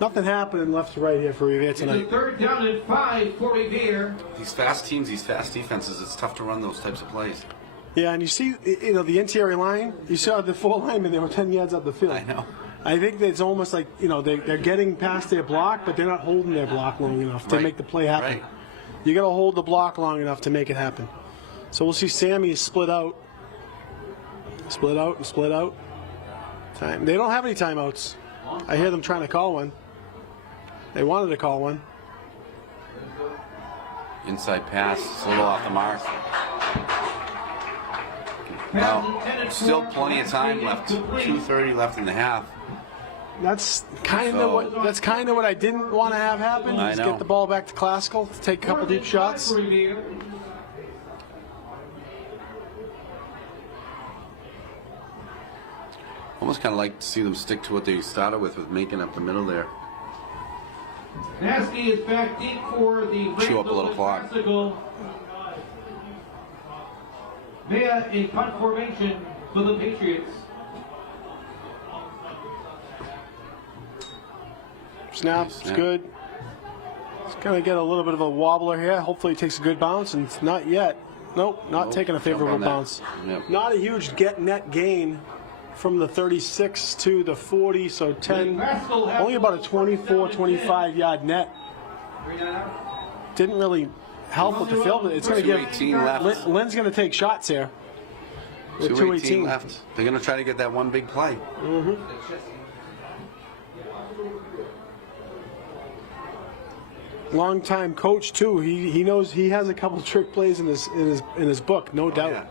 nothing happening left to right here for Revere It's a tonight. 3rd down and 5 for Revere. These fast teams, these fast defenses, it's tough to run those types of plays. Yeah, and you see, the interior line. You saw the 4 linemen. They were 10 yards up the field. I know. I think that it's almost like they're getting past their block, but they're not holding their block long enough to Right. make the play happen. Right. You got to hold the block long enough to make it happen. So we'll see Sammy is split out. Split out and split out. Time. They don't have any timeouts. I hear them trying to call one. They wanted to call one. Inside pass, it's a little off the mark. Pass Well, intended still for plenty of time left. incomplete. 2:30 left in the half. That's kind of what I didn't want to have happen. I Is know. get the ball back to Classical, to take a couple deep shots. For Revere. almost kind of like to see them stick to what they started with making up the middle there. Nasky is back deep for the Chew up a little clock. classical. Maya in punt formation for the Patriots. Snap's good. It's going to get a little bit of a wobbler here. Hopefully, he takes a good bounce, and not yet. Nope, not taking a favorable bounce. Yep. Not a huge net gain from the 36 to the 40, so 10. Only about a 24, 25 yard net. Didn't really help with the field. It's going to 2:18 left. give. Lynn's going to take shots here. With 2:18 left. They're going to try to get that one big play. Long-time coach too. He knows he has a couple trick plays in his book, no doubt. Yeah.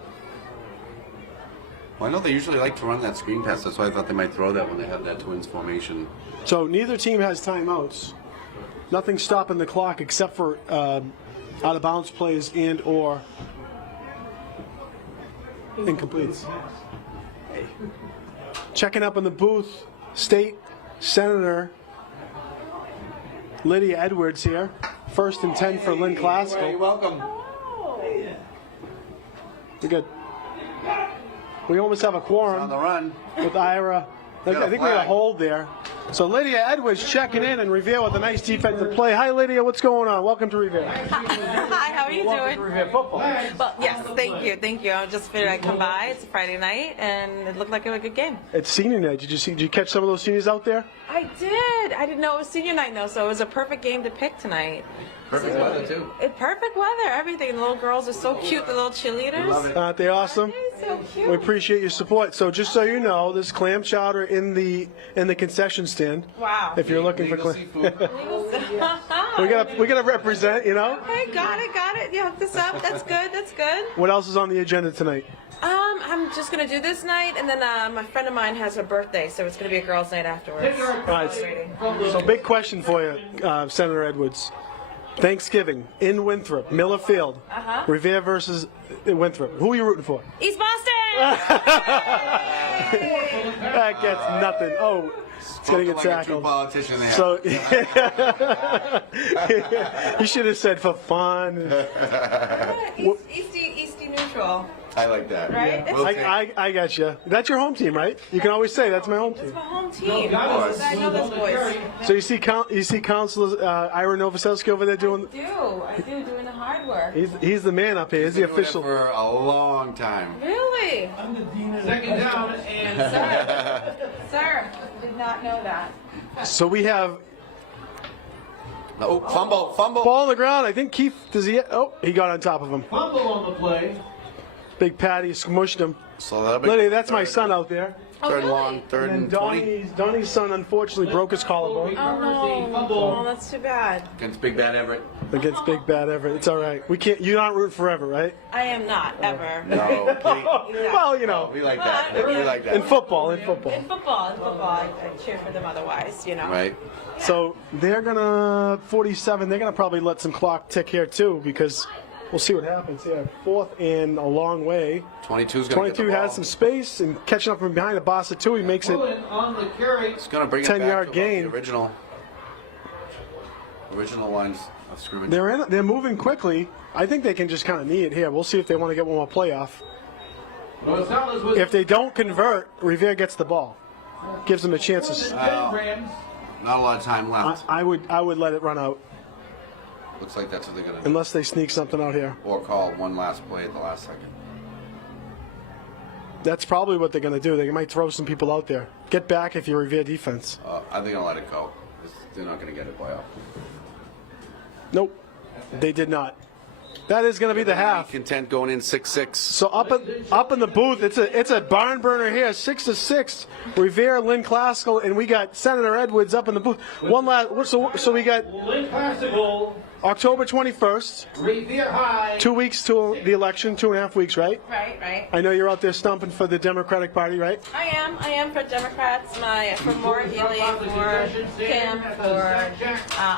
Well, I know they usually like to run that screen pass. That's why I thought they might throw that when they have that twins formation. So neither team has timeouts. Nothing stopping the clock except for out of bounds plays and or incompletes. Checking up in the booth, State Senator Lydia Edwards here. 1st and 10 for Lynn Classical. Welcome. We almost have a On quorum the run. with Ira. I think we had a hold there. So Lydia Edwards checking in, and Revere with a nice defensive play. Hi Lydia, what's going on? Welcome to Revere. Hi, how are you Welcome to doing? Revere football. Well, yes, thank you. I just figured I'd come by. It's a Friday night, and it looked like it was a good game. It's senior night. Did you catch some of those seniors out there? I did. I didn't know it was senior night, though, so it was a perfect game to pick tonight. Perfect weather, too. Perfect weather, everything. The little girls are so cute, the little cheerleaders. Aren't they awesome? They're so cute. We appreciate your support. So just so you know, there's clam chowder in the concession stand. Wow. If you're looking for Legal clam, seafood. we gotta represent. You know. Okay, got it. You hooked us up. That's good. What else is on the agenda tonight? I'm just gonna do this night, and then my friend of mine has her birthday, so it's gonna be a girls' night afterwards. All right. So big question for you, Senator Edwards. Thanksgiving in Winthrop, Miller Field, Revere versus Winthrop. Who are you rooting for? East Boston! That gets nothing. Oh, it's gonna get Like a true tackled. politician there. So you should have said for fun. Easty neutral, I like that. right? We'll take- I got you. That's your home team, right? You can always say that's my home It's team. my home team. course. I know those boys. So you see Councilor Ira Novoselsky over there doing. I do, doing the hard work. He's the man up here. He's the Been doing it official. for a long time. Really? Second down and Sir, did not know that. So we have Oh, fumble. ball on the ground. I think Keith he got on top of him. fumble on the play. Big Patty smushed him. So that'll be Lydia, that's my third- son out there. Third really? long, third And and 20 Donnie's son unfortunately broke his collarbone Oh, that's too bad. against Big Bad Everett. against Big Bad Everett. It's all right. We can't. You're not rooting forever, right? I am not, ever. No, Well, you know, we like that. We like in that. football. In football, I cheer for them otherwise, you know. Right. So they're gonna 47. They're gonna probably let some clock tick here too, because we'll see what happens here. 4th and a long way. 22's going to 22 has some space and catching up from behind the boss at 2. He makes it. Pulling on the carry. It's going to bring it 10-yard back to about gain. the original lines of scrimmage. They're moving quickly. I think they can just kind of knee it here. We'll see if they want to get one more playoff. Rosales was If they don't convert, Revere gets the ball. Gives them a chance to. 10 Rams. Not a lot of time left. I would let it run out Looks like that's what they're going to do. unless they sneak something out here. Or call one last play at the last second. That's probably what they're going to do. They might throw some people out there. Get back if you're Revere defense. I think I'll let it go. They're not going to get a playoff. Nope, they did not. That is going to be the half. Content going in 6-6. So up in the booth, it's a barn burner here, 6-6. Revere, Lynn Classical, and we got Senator Edwards up in the booth. One last, so we got Lynn Classical, October 21st, Revere High. 2 weeks to the election, 2.5 weeks, right? Right. I know you're out there stumping for the Democratic Party, right? I am for Democrats, for Maura Healy, for Kim, for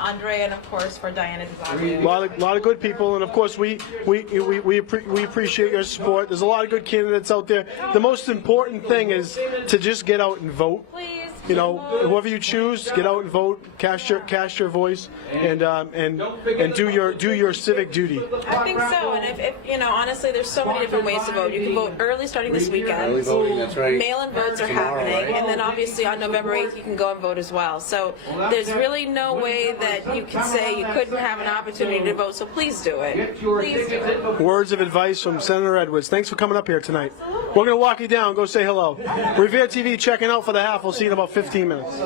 Andrea, and of course for Diana A DeZaglio. lot of good people, and of course we appreciate your support. There's a lot of good candidates out there. The most important thing is to just get out and vote. Please. You know, whoever you choose, get out and vote, cast your voice, and do your civic duty. I think so, and if you know, honestly, there's so many different ways to vote. You can vote early, starting this weekend. Early voting, that's right. Mail-in votes are Tomorrow, happening, right? and then obviously on November 8th you can go and vote as well. So there's really no way that you can say you couldn't have an opportunity to vote. So please do it. Please do it. Words of advice from Senator Edwards. Thanks for coming up here tonight. We're going to walk you down. Go say hello. Revere TV checking out for the half. We'll see you in about 15 minutes.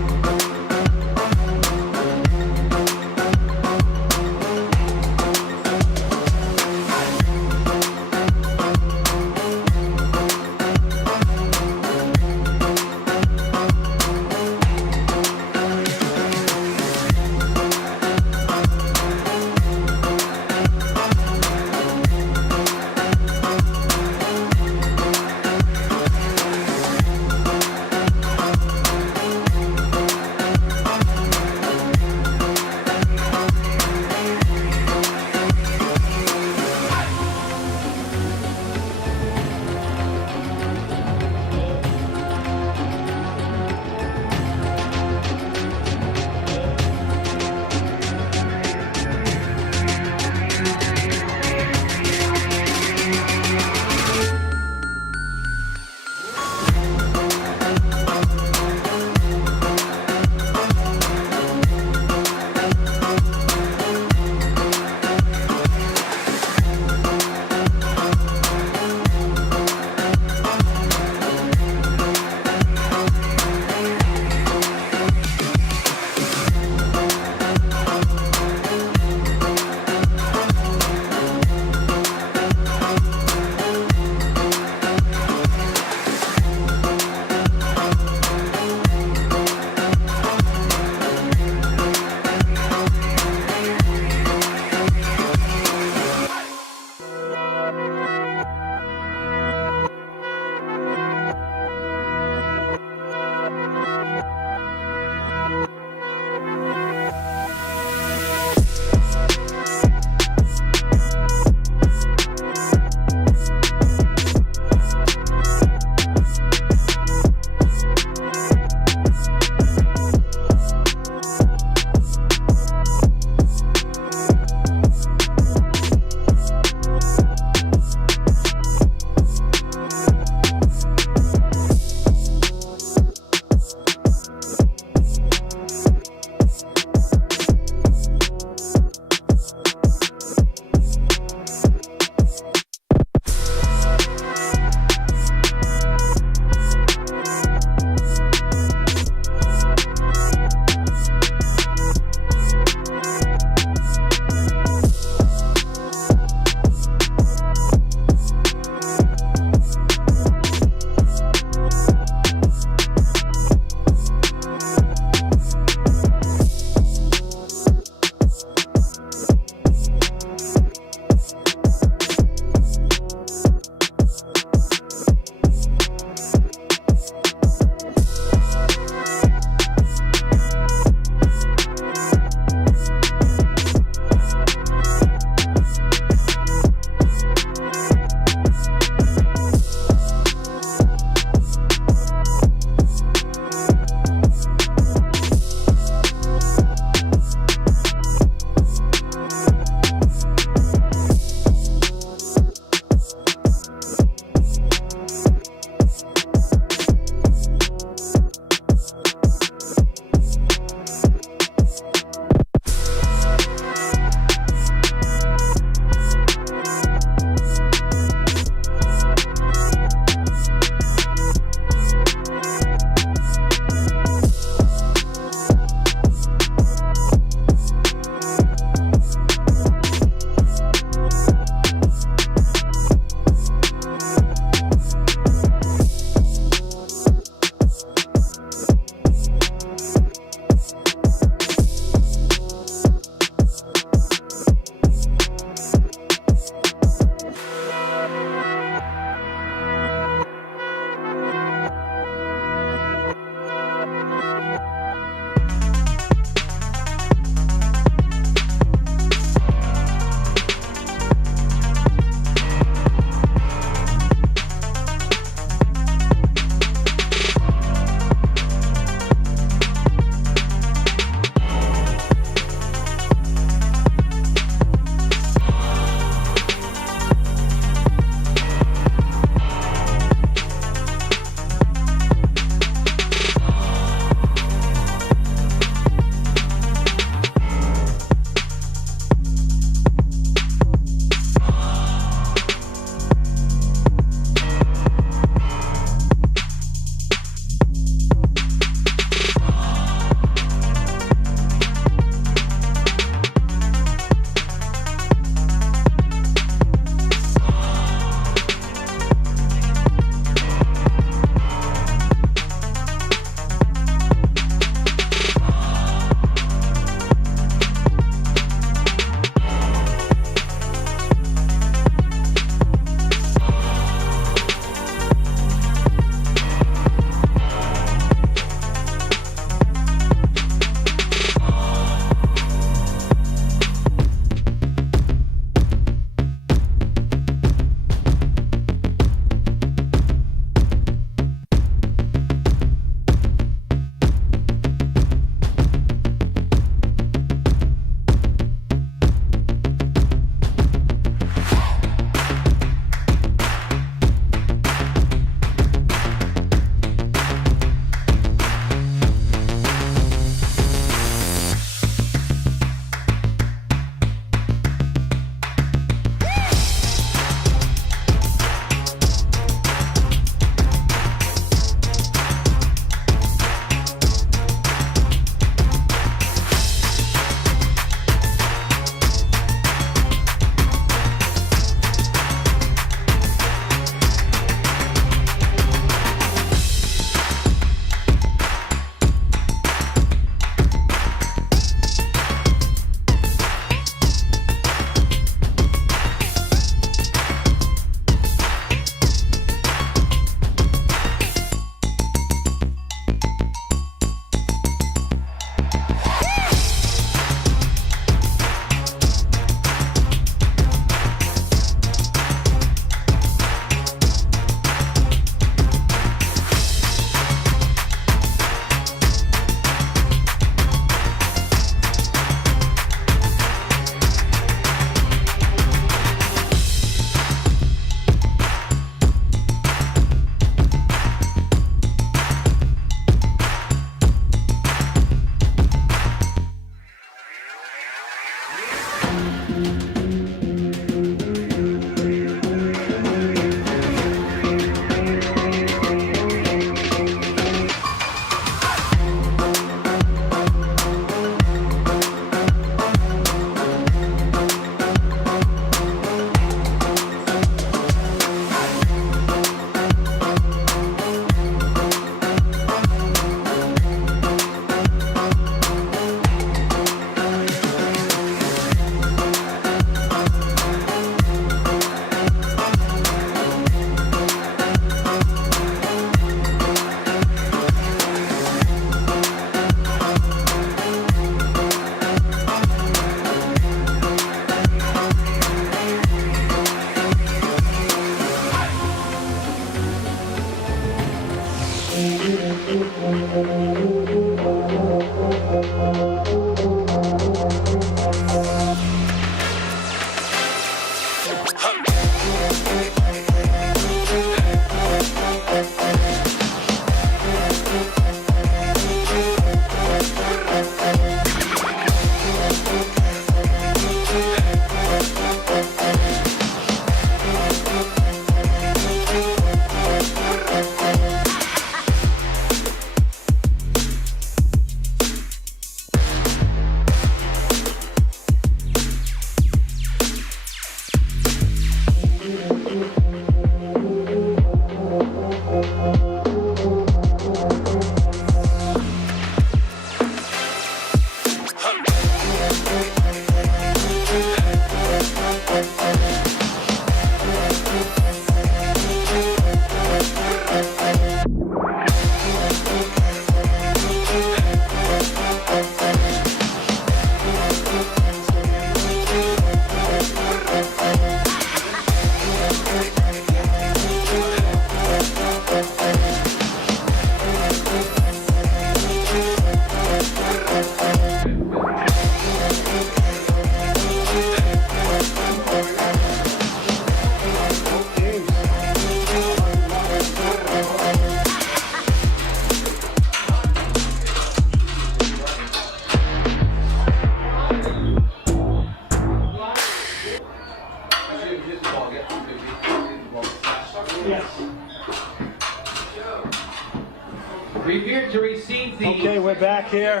Okay, we're back here.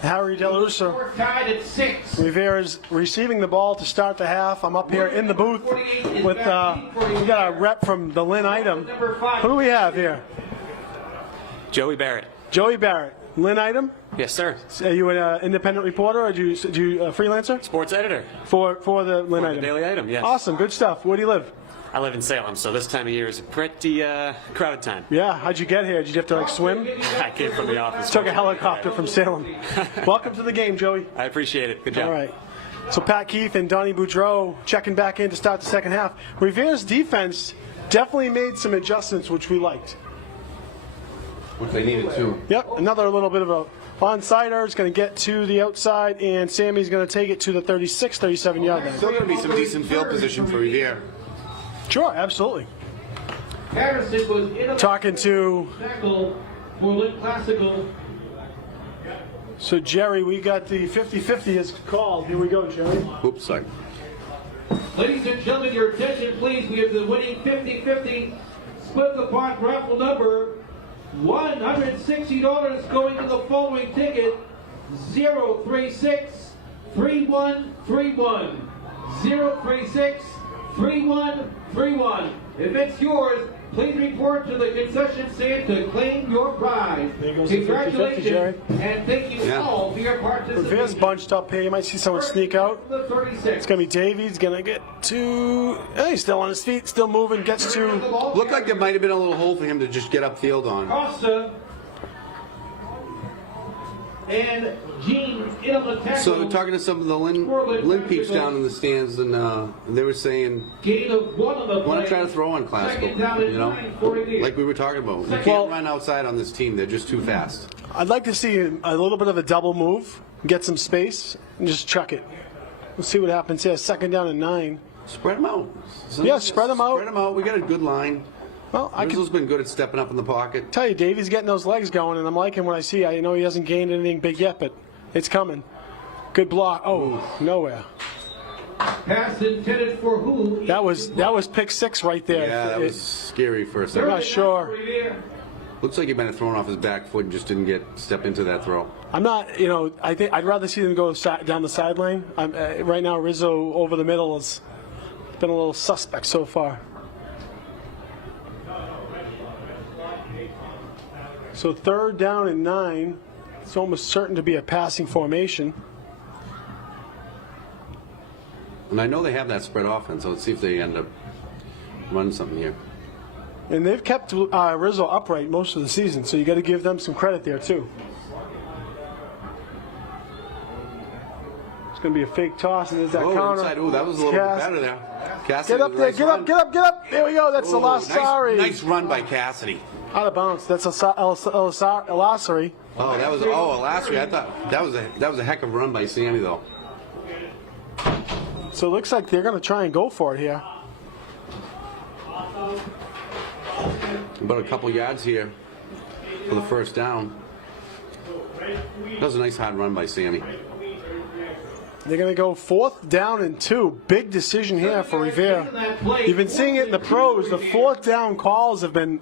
Harry Delusa. We're tied at 6. Revere is receiving the ball to start the half. I'm up here in the booth with, we got a rep from the Lynn item. Who do we have here? Joey Barrett. Joey Barrett. Lynn item? Yes, sir. Are you an independent reporter or do you freelancer? Sports editor. For the Lynn For item? the Daily Item, yes. Awesome, good stuff. Where do you live? I live in Salem, so this time of year is a pretty crowded time. Yeah, how'd you get here? Did you have to like swim? I came from the office. Took a helicopter from Salem. Welcome to the game, Joey. I appreciate it. Good job. All right. So Pat Keefe and Donnie Boudreau checking back in to start the second half. Revere's defense definitely made some adjustments, which we liked. Which they needed to. Yep, another little bit of a onside-er. It's going to get to the outside, and Sammy's going to take it to the 36, 37-yard line. Still going to be some decent field position for Revere. Sure, absolutely. Harrison was in a Talking to, tackle for Lynn Classical. so Jerry, we got the 50-50 is called. Here we go, Jerry. Oops, sorry. Ladies and gentlemen, your attention please. We have the winning 50-50 split the pot raffle number. $160 going to the following ticket. 036-3131. 036-3131. If it's yours, please report to the concession stand to claim your prize. There goes the 50-50, Congratulations, Jerry. and thank you all for your Revere's participation. bunched up here. You might see someone sneak out. The 36. It's going to be Davies. Going to get to, he's still on his feet, still moving, gets to, Looked like there might have been a little hole for him to just get upfield on. Costa and Gene in on the tackle. So talking to some of the Lynn peeps down in the stands, and they were saying, Gain of 1 on the play. want to try to throw on Classical, Second down and you know, 9 for Revere. like we were talking about. You Well- can't run outside on this team; they're just too fast. I'd like to see a little bit of a double move, get some space, and just chuck it. We'll see what happens here. Second down and 9. Spread them out. Yeah, spread 'em out. Spread them out. We got a good line. Well, I Rizzo's can been good at stepping up in the pocket. tell you, Davey's getting those legs going, and I'm liking what I see. I know he hasn't gained anything big yet, but it's coming. Good block. Oh, nowhere. Pass intended for who? That was pick 6 right there. Yeah, that was scary for a second. not sure. Looks like he might have thrown off his back foot and just didn't step into that throw. I'm not, I think I'd rather see them go down the sideline. Right now, Rizzo over the middle has been a little suspect so far. So third down and 9. It's almost certain to be a passing formation. And I know they have that spread offense, so let's see if they end up running something here. And they've kept Rizzo upright most of the season, so you got to give them some credit there too. It's going to be a fake toss, and there's that counter. Inside. Oh, that was a little bit better there. Cassidy Get up with a there, nice get run. up, get up, get up. There we go. That's the last. Sorry. Nice run by Cassidy. Out of bounds. That's Elasari. Oh, that was Elasari. I thought that was a heck of a run by Sammy though. So it looks like they're going to try and go for it here. About a couple yards here for the first down. That was a nice hard run by Sammy. They're going to go 4th down and 2. Big decision here for Revere. You've been seeing it in the pros. The 4th down calls have been,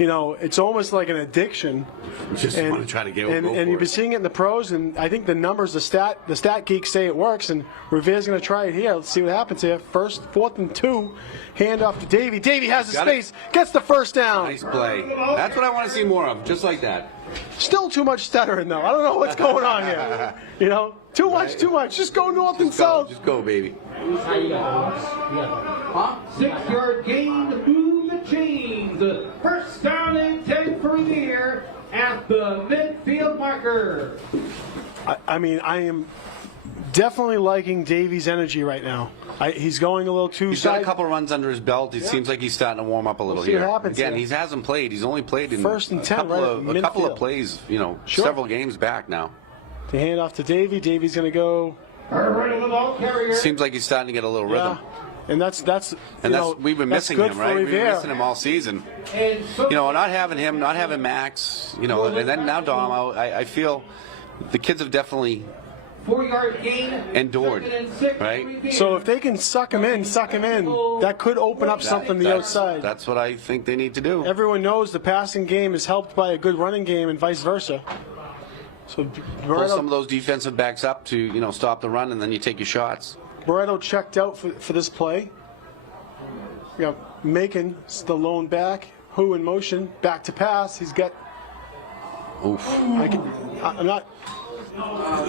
it's almost like an addiction. Just want to try to go And for you've been it. seeing it in the pros, and I think the numbers, the stat geeks say it works, and Revere's going to try it here. Let's see what happens here. 4th and 2. Hand off to Davey. Davey has the Got space. it. Gets the first down. Nice play. That's what I want to see more of, just like that. Still too much stuttering, though. I don't know what's going on here. Too much. Just go north and south. Just go, baby. 6-yard gain to move the chains. First down and 10 for Revere at the midfield marker. I am definitely liking Davey's energy right now. He's going a little too He's got side. a couple runs under his belt. It seems like he's starting to warm up a little see what here. happens Again, here. he hasn't played. He's only played in First and 10, right at a couple midfield. of plays, Sure. several games back now. To hand off to Davey. Davey's going to go. Right of the ball carrier. Seems like he's starting to get a little rhythm. And that's We've been that's missing good him, for right? We've been Revere. missing him all season. And so Not having him, not having Max, and then now Dom out. I feel the kids have definitely 4-yard gain. endured, 2nd and 6 right? for Revere. So if they can suck him in, that could open up something to the outside. That's what I think they need to do. Everyone knows the passing game is helped by a good running game and vice versa. So Pull some of those defensive backs up to, stop the run, and then you take your shots. Barreto checked out for this play. We got Macon, the lone back. Who in motion, back to pass. He's got. Oof. I'm not.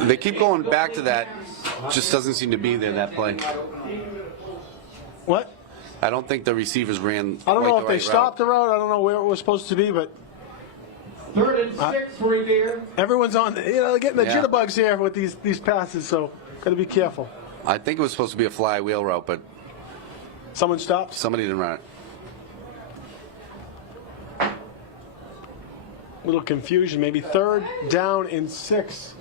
They keep going back to that. Just doesn't seem to be there, that play. What? I don't think the receivers ran. I don't know quite if the they right stopped route. the route. I don't know where it was supposed to be, but 3rd and 6 for Revere. everyone's on. They're getting the Yeah. jitterbugs here with these passes, so got to be careful. I think it was supposed to be a flywheel route, but Someone stops. somebody didn't run it. Little confusion. Maybe 3rd down and 6.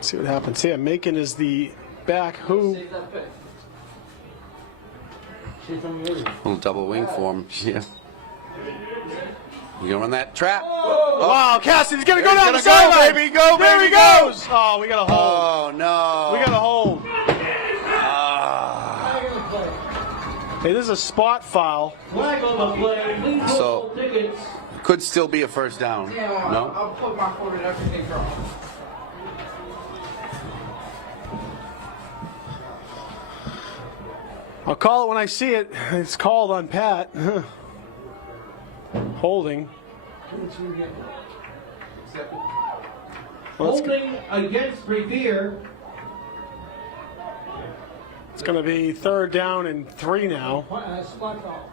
See what happens here. Macon is the back who. Little double wing for him. Yeah. You gonna run that trap? Wow, Cassidy's gonna go down the He's gonna go, sideline. baby. Go, There baby, he go. goes. Oh, we got a hold. Oh no. We got a hold. Ah. Hey, this is a spot foul. Flag on the play. Please hold So- all tickets. Could still be a first down. No. I'll put my phone in everything from. I'll call it when I see it. It's called on Pat. Holding. Well, Holding against Revere. it's going to be 3rd down and 3 now. Spot foul.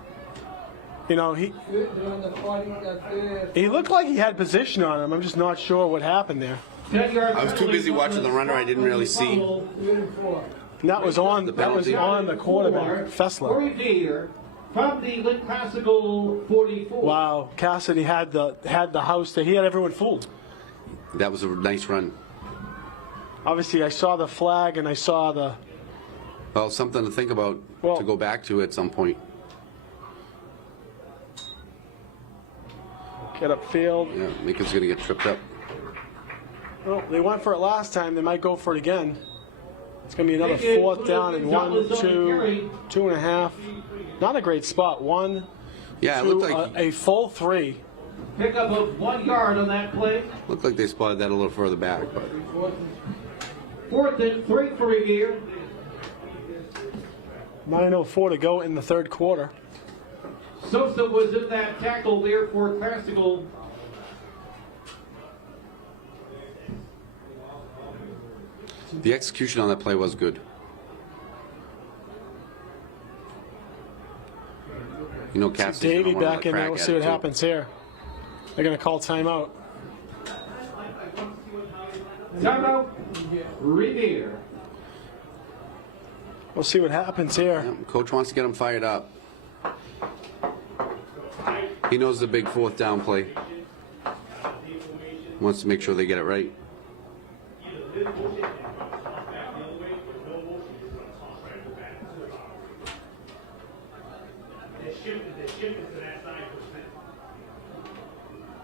You know, he They're on the 40, he looked like he had position on him. I'm just not sure what happened there. 10 yards. I was too busy watching the runner. I didn't really see. And that was on. The That was penalty. on the quarterback, For Fessler. Revere from the Lynn Classical 44. Wow, Cassidy had the house there. He had everyone fooled. That was a nice run. Obviously, I saw the flag and I saw the. Well, something to think about Well- to go back to at some point. Get upfield. Yeah, Macon's gonna get tripped up. Well, they went for it last time. They might go for it again. It's going to be another Macon 4th put down it and in 1, double zone 2, carry. 2.5. Not a great spot. 1, Yeah, it 2, looked like a full 3. Pickup of 1 yard on that play. they spotted that a little further back, but 4th and 3 for Revere. 9:04 to go in the 3rd quarter. Sosa was in that tackle there for Classical. the execution on that play was good. Cassidy's Davey gonna wanna back in there. crack We'll at see it, what too. happens here. They're going to call timeout. Timeout. Revere. We'll see what happens here. Yeah, Coach wants to get him fired up. He knows the big 4th down play. Wants to make sure they get it right.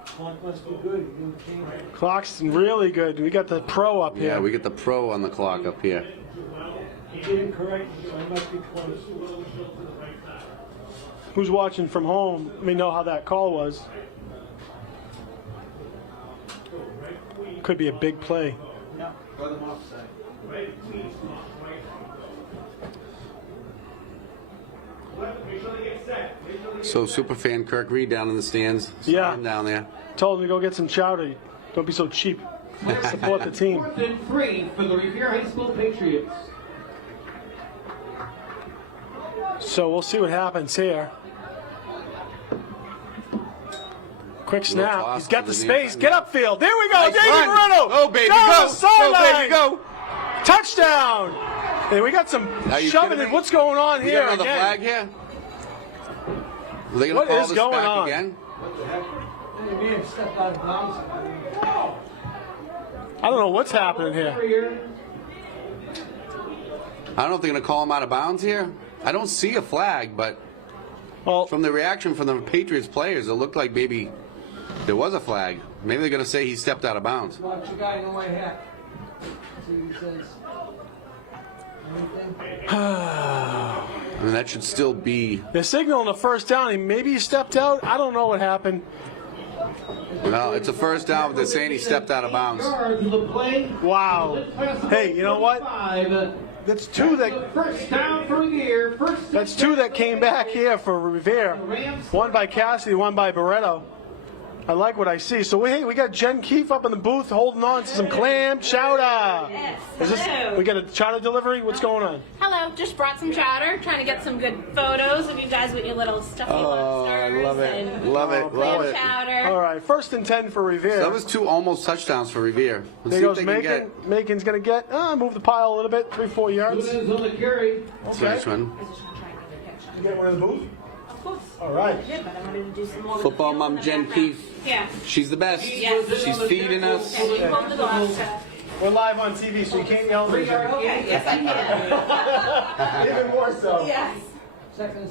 Clock must be good. You can change it. Clock's really good. We got the pro up here. Yeah, we get the pro on the clock up here. You did it correct, so I must be close. Who's watching from home? Let me know how that call was. Could be a big play. Yeah. So superfan Kirk Reed down in the stands. Yeah. Him down there. Told him to go get some chowder. Don't be so cheap. Support the team. 4th and 3 for the Revere High School Patriots. So we'll see what happens here. Quick snap. toss He's got to the the space. near- Get upfield. There we go. Nice Davey run. Moreno. Go, baby, Down go. the sideline. Go, baby, go. Touchdown. And we got some Are you shoving kidding in. me? What's going on We here got another again? flag here? Are they going What to call is this going back on? again? They may have stepped out of bounds. I don't know what's happening here. Here. I don't know if they're going to call him out of bounds here. I don't see a flag, but Well, from the reaction from the Patriots players, it looked like maybe there was a flag. Maybe they're going to say he stepped out of bounds. Watch the guy in the white hat. See what he says. Anything? And that should still be. They're signaling a first down. Maybe he stepped out. I don't know what happened. Well, it's a first down, but they're saying he stepped out of bounds. Wow. Hey, you know what? That's two that. First down for Revere. That's two that came back here for Revere. One by Cassidy, one by Barreto. I like what I see. So hey, we got Jen Keefe up in the booth holding on to some clam chowder. Yes. Is this? We got a chowder delivery. What's going on? Hello, just brought some chowder. Trying to get some good photos of you guys with your little stuffy lobsters. I love it. And Love it. Love clam it. chowder. All right, 1st and 10 for Revere. That was 2 almost touchdowns for Revere. Let's There see goes if they can Macon. get. Macon's going to get, move the pile a little bit, 3-4 yards. Who is on the carry? That's nice one. You get one in the booth? Of course. All right. I did, but I wanted to do some more. Football mom Jen Keefe. Yeah. She's the best. Yes. She's feeding us. Okay, you hold the gloves. We're live on TV, so you can't yell at me. Okay, yes I can. Even more so. Yes. Second.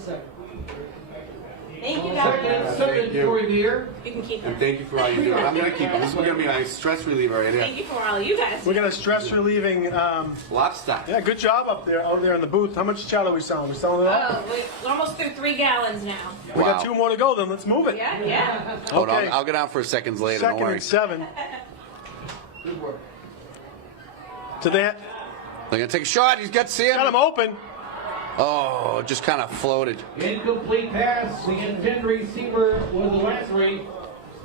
Thank you Second guys. and 7 for Revere. You can keep And them. thank you for all you do. I'm gonna keep them. This is gonna be my stress reliever right Thank here. you for all you guys. We're going to stress relieving. Lobster. Yeah, good job out there in the booth. How much chowder we selling? We selling it all? Oh, we're almost through 3 gallons now. We got Wow. 2 more to go. Then let's move it. Yeah. Hold on. Okay. I'll get down for seconds later. Don't 2nd worry. and 7. To that, They're gonna take a shot. He's got got him Sam. open. Oh, just kind of floated. Incomplete pass. The intended receiver was the last ring.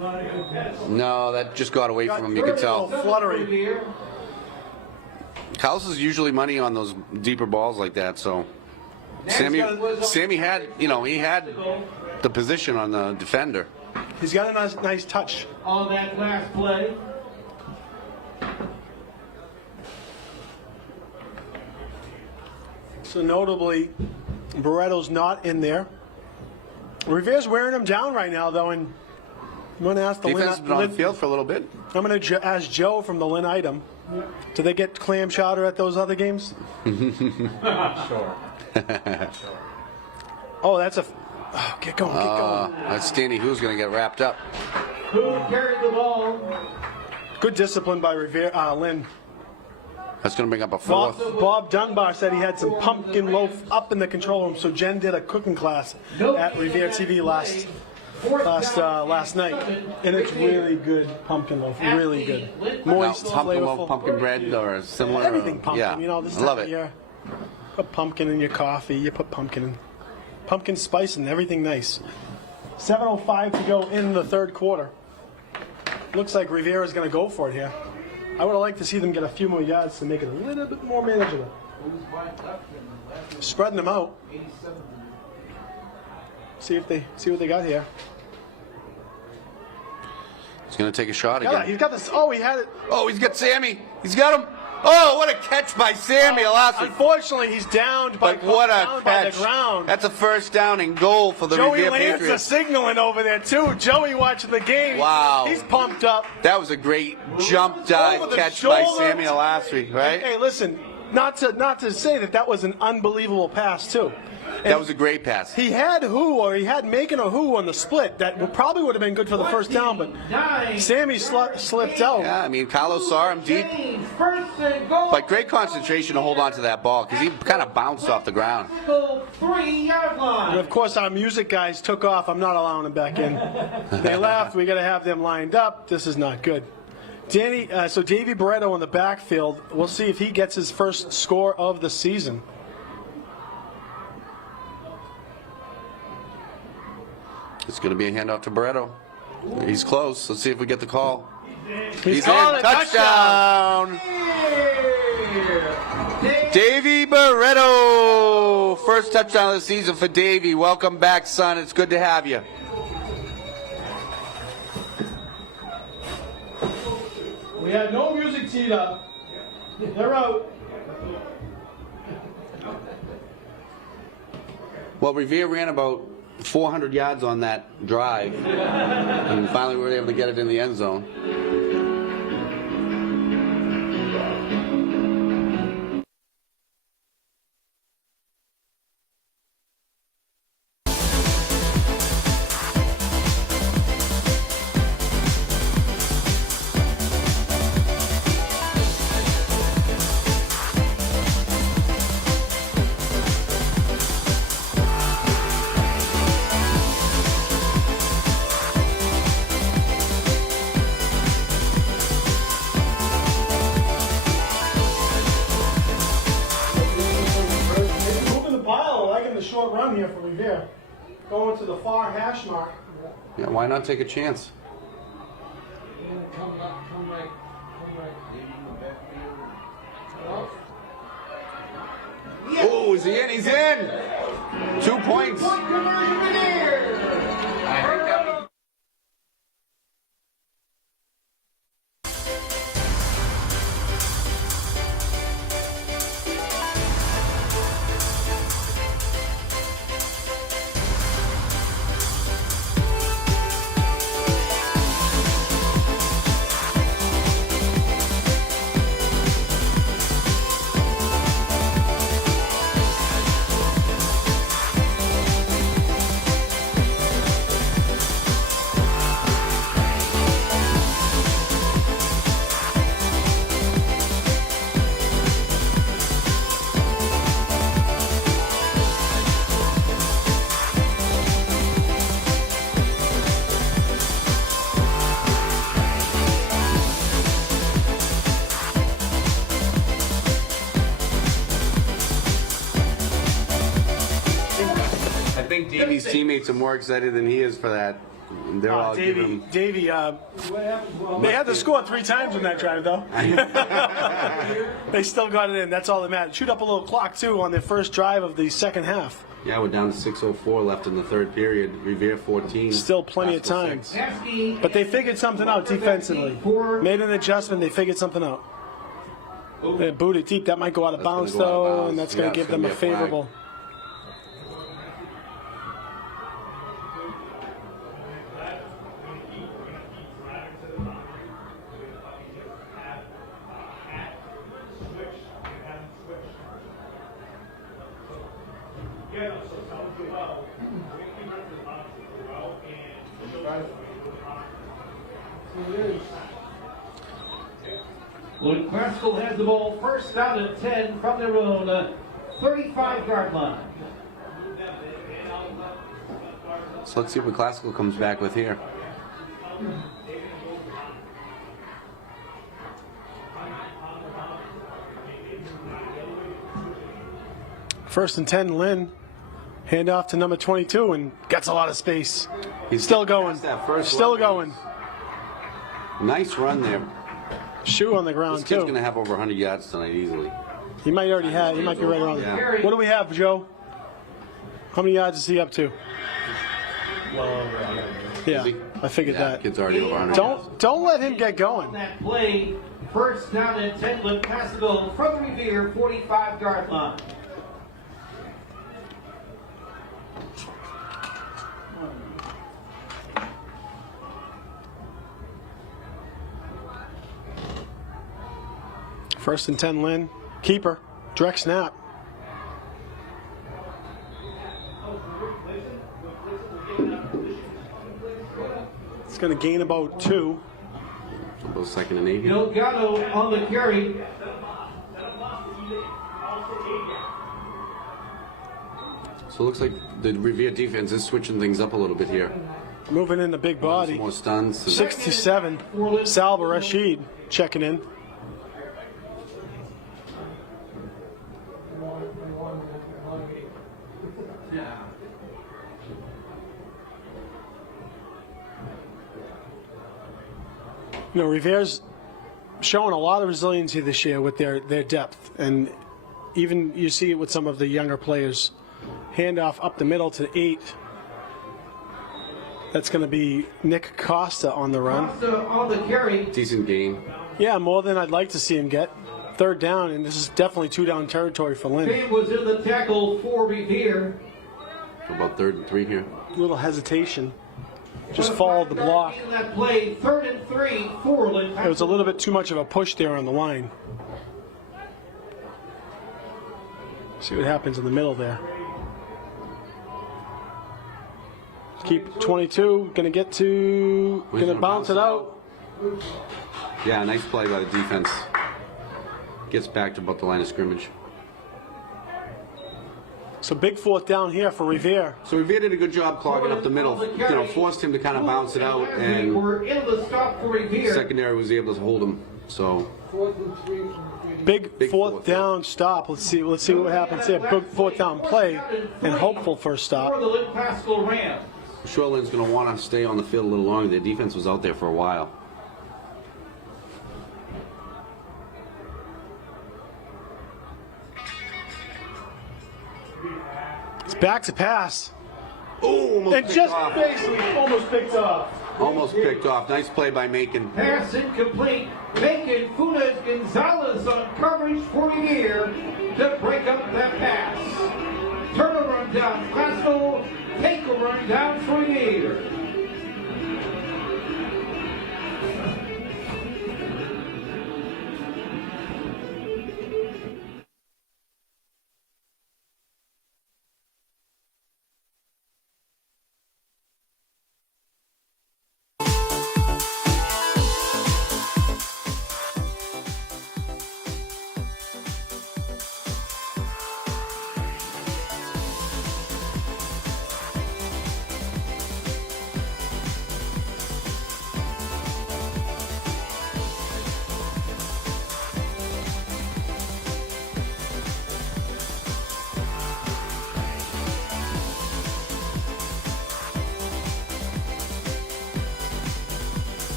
Not a good pass. No, that just got away from him. You could tell. Fluttery. Revere. Carlos is usually money on those deeper balls like that. So Sammy had, he had the position on the defender. He's got a nice touch. On that last play. So notably, Barreto's not in there. Revere's wearing him down right now, though, and I'm going to ask the Defense has been on the field for a little bit. I'm going to ask Joe from the Lynn item. Do they get clam chowder at those other games? Sure. Oh, that's a. Oh, get going, get going. That's Danny who's going to get wrapped up. Who carried the ball? Good discipline by Revere, Lynn. That's going to bring up a fourth. Bob Dunbar said he had some pumpkin loaf up in the control room, so Jen did a cooking class at Revere TV last night, and it's really good pumpkin loaf, really good, Now, moist, pumpkin loaf, flavorful. pumpkin bread, or similar. Everything pumpkin, Yeah, this I love time of it. year. Put pumpkin in your coffee. You put pumpkin spice and everything nice. 7:05 to go in the third quarter. Looks like Revere is going to go for it here. I would have liked to see them get a few more yards to make it a little bit more manageable. Spreading them out. See what they got here. He's going to take a shot He's again. got this. Oh, he had it. Oh, he's got Sammy. He's got him. Oh, what a catch by Sammy Elastic. Unfortunately, he's downed by, But what a down by catch. the ground. That's a first down and goal for the Joey Revere Lance is Patriots. signaling over there too. Joey watching the game. Wow. He's pumped up. That was a great jump dive Over the catch by shoulder. Sammy Elastic, right? Hey, listen, not to say that was an unbelievable pass too. That was a great pass. He had he had Macon or who on the split that probably would have been good for the first down, but Sammy slipped out. Yeah, I mean, Carlos saw him deep. But great concentration to hold on to that ball because he kind of bounced off the ground. 3-yard line. And of course, our music guys took off. I'm not allowing them back in. They left. We got to have them lined up. This is not good. So Davey Barreto in the backfield. We'll see if he gets his first score of the season. It's going to be a handoff to Barreto. He's close. Let's see if we get the call. He's in. calling it. Touchdown. Davey Barreto. First touchdown of the season for Davey. Welcome back, son. It's good to have you. We had no music teed up. They're out. Well, Revere ran about 400 yards on that drive, and finally we were able to get it in the end zone. going to the far hash mark. Yeah, why not take a chance? Come right. Oh, is he in? He's in! 2 points. I think Davey's teammates are more excited than he is for that. They're all giving him... Davey, they had to score 3 times in that drive, though. They still got it in. That's all that matters. Shoot up a little clock, too, on their first drive of the second half. Yeah, we're down to 6:04 left in the third period. Revere 14. Still plenty of time. But they figured something out defensively. Made an adjustment. They figured something out. They booted deep. That might go out of bounds, though, and that's going to give them a favorable... Lynn Classical has the ball first down and 10 from their own 35-yard line. So let's see what Classical comes back with here. First and 10, Lynn. Hand off to number 22 and gets a lot of space. He's still going. Still going. Nice run there. Shoe on the ground, This kid's too. going to have over 100 yards tonight easily. He might already have. He might be right around there. What do we have, Joe? How many yards is he up to? Yeah, I figured that. Kid's already over 100 yards. Don't let him get going. That play, first down and 10, Lynn Classical from the Revere 45-yard line. First and 10, Lynn. Keeper. Direct snap. It's going to gain about 2. About 2nd and 8 here. Delgado on the carry. So it looks like the Revere defense is switching things up a little bit here. Moving in the big body. Some more stuns. 67. Salva Rashid checking in. You know, Revere's showing a lot of resiliency this year with their depth, and even you see it with some of the younger players. Handoff up the middle to 8. That's going to be Nick Costa on the run. Costa on the carry. Decent gain. Yeah, more than I'd like to see him get. 3rd down, and this is definitely 2-down territory for Lynn. Fame was in the tackle for Revere. About 3rd and 3 here. A little hesitation. Just followed the block. In that play, 3rd and 3 for Lynn. It was a little bit too much of a push there on the line. See what happens in the middle there. Keep 22, gonna get to, gonna bounce it out. Yeah, nice play by the defense. Gets back to about the line of scrimmage. So big 4th down here for Revere. So Revere did a good job clogging up the middle. You know, forced him to kind of bounce it out, and we're in the stop for Revere. secondary was able to hold him. So Big Big fourth fourth down stop. Let's see what happens here. Big fourth down play and hopeful first For stop. the Lynn Classical Rams. Lynn's going to want to stay on the field a little longer. Their defense was out there for a while. It's back to pass. Oh, almost And picked just off. basically almost picked off. Almost picked off. Nice play by Macon. Pass incomplete. Macon Funes Gonzalez on coverage for Revere to break up that pass. Turn a run down. Classical. Take a run down for Revere.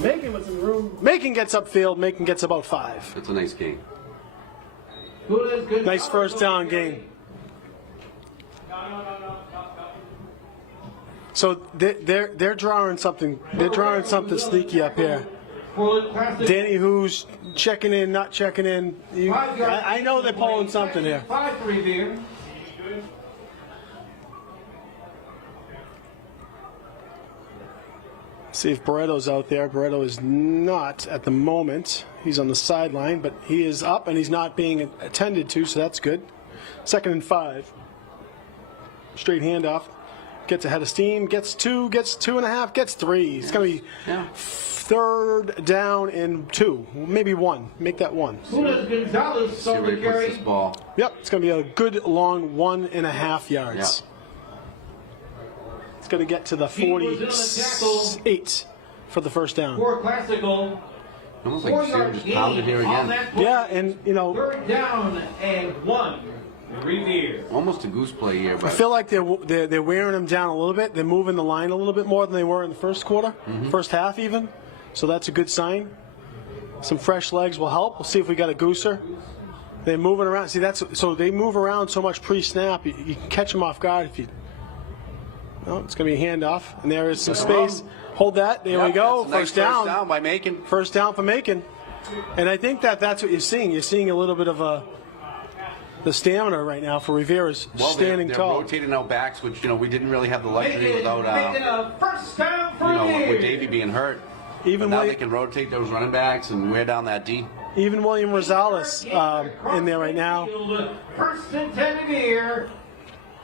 Macon was in the room. Macon gets upfield. Macon gets about 5. That's a nice game. Funes Gonzalez Nice first down game. So they're drawing something. They're drawing something sneaky up here. for Lynn Classical. Danny, who's checking in, not checking in. I know they're pulling something here. 5 for Revere. See if Barretto's out there. Barretto is not at the moment. He's on the sideline, but he is up and he's not being attended to, so that's good. 2nd and 5. Straight handoff. Gets ahead of steam. Gets 2. Gets 2.5. Gets 3. It's going to be 3rd down and 2. Maybe 1. Make that 1. Funes Gonzalez See on where the he puts carry. this ball. Yep, it's going to be a good long 1.5 yards. It's going to get to the He was in on the 48 for the first down. For Classical. Almost like Sam 4-yard just pounded here gain on again. that play. Yeah, and you know, 3rd down and 1. Revere. Almost a goose play here, I but feel like they're wearing them down a little bit. They're moving the line a little bit more than they were in the first quarter, first half even. So that's a good sign. Some fresh legs will help. We'll see if we got a gooser. They're moving around. See, so they move around so much pre-snap. You can catch them off guard if you. Oh, it's going to be a handoff, and there is some space. Hold that. There we go. That's a nice First down. First down by Macon. First down for Macon. And I think that's what you're seeing. You're seeing a little bit of the stamina right now for Revere is Well, standing they're tall. rotating out backs, which we didn't really have the luxury Making without a first down for Revere. with Davey being hurt. Even But now William- they can rotate those running backs and wear down that D. Even William Rosales in there right now. 1st and 10 Revere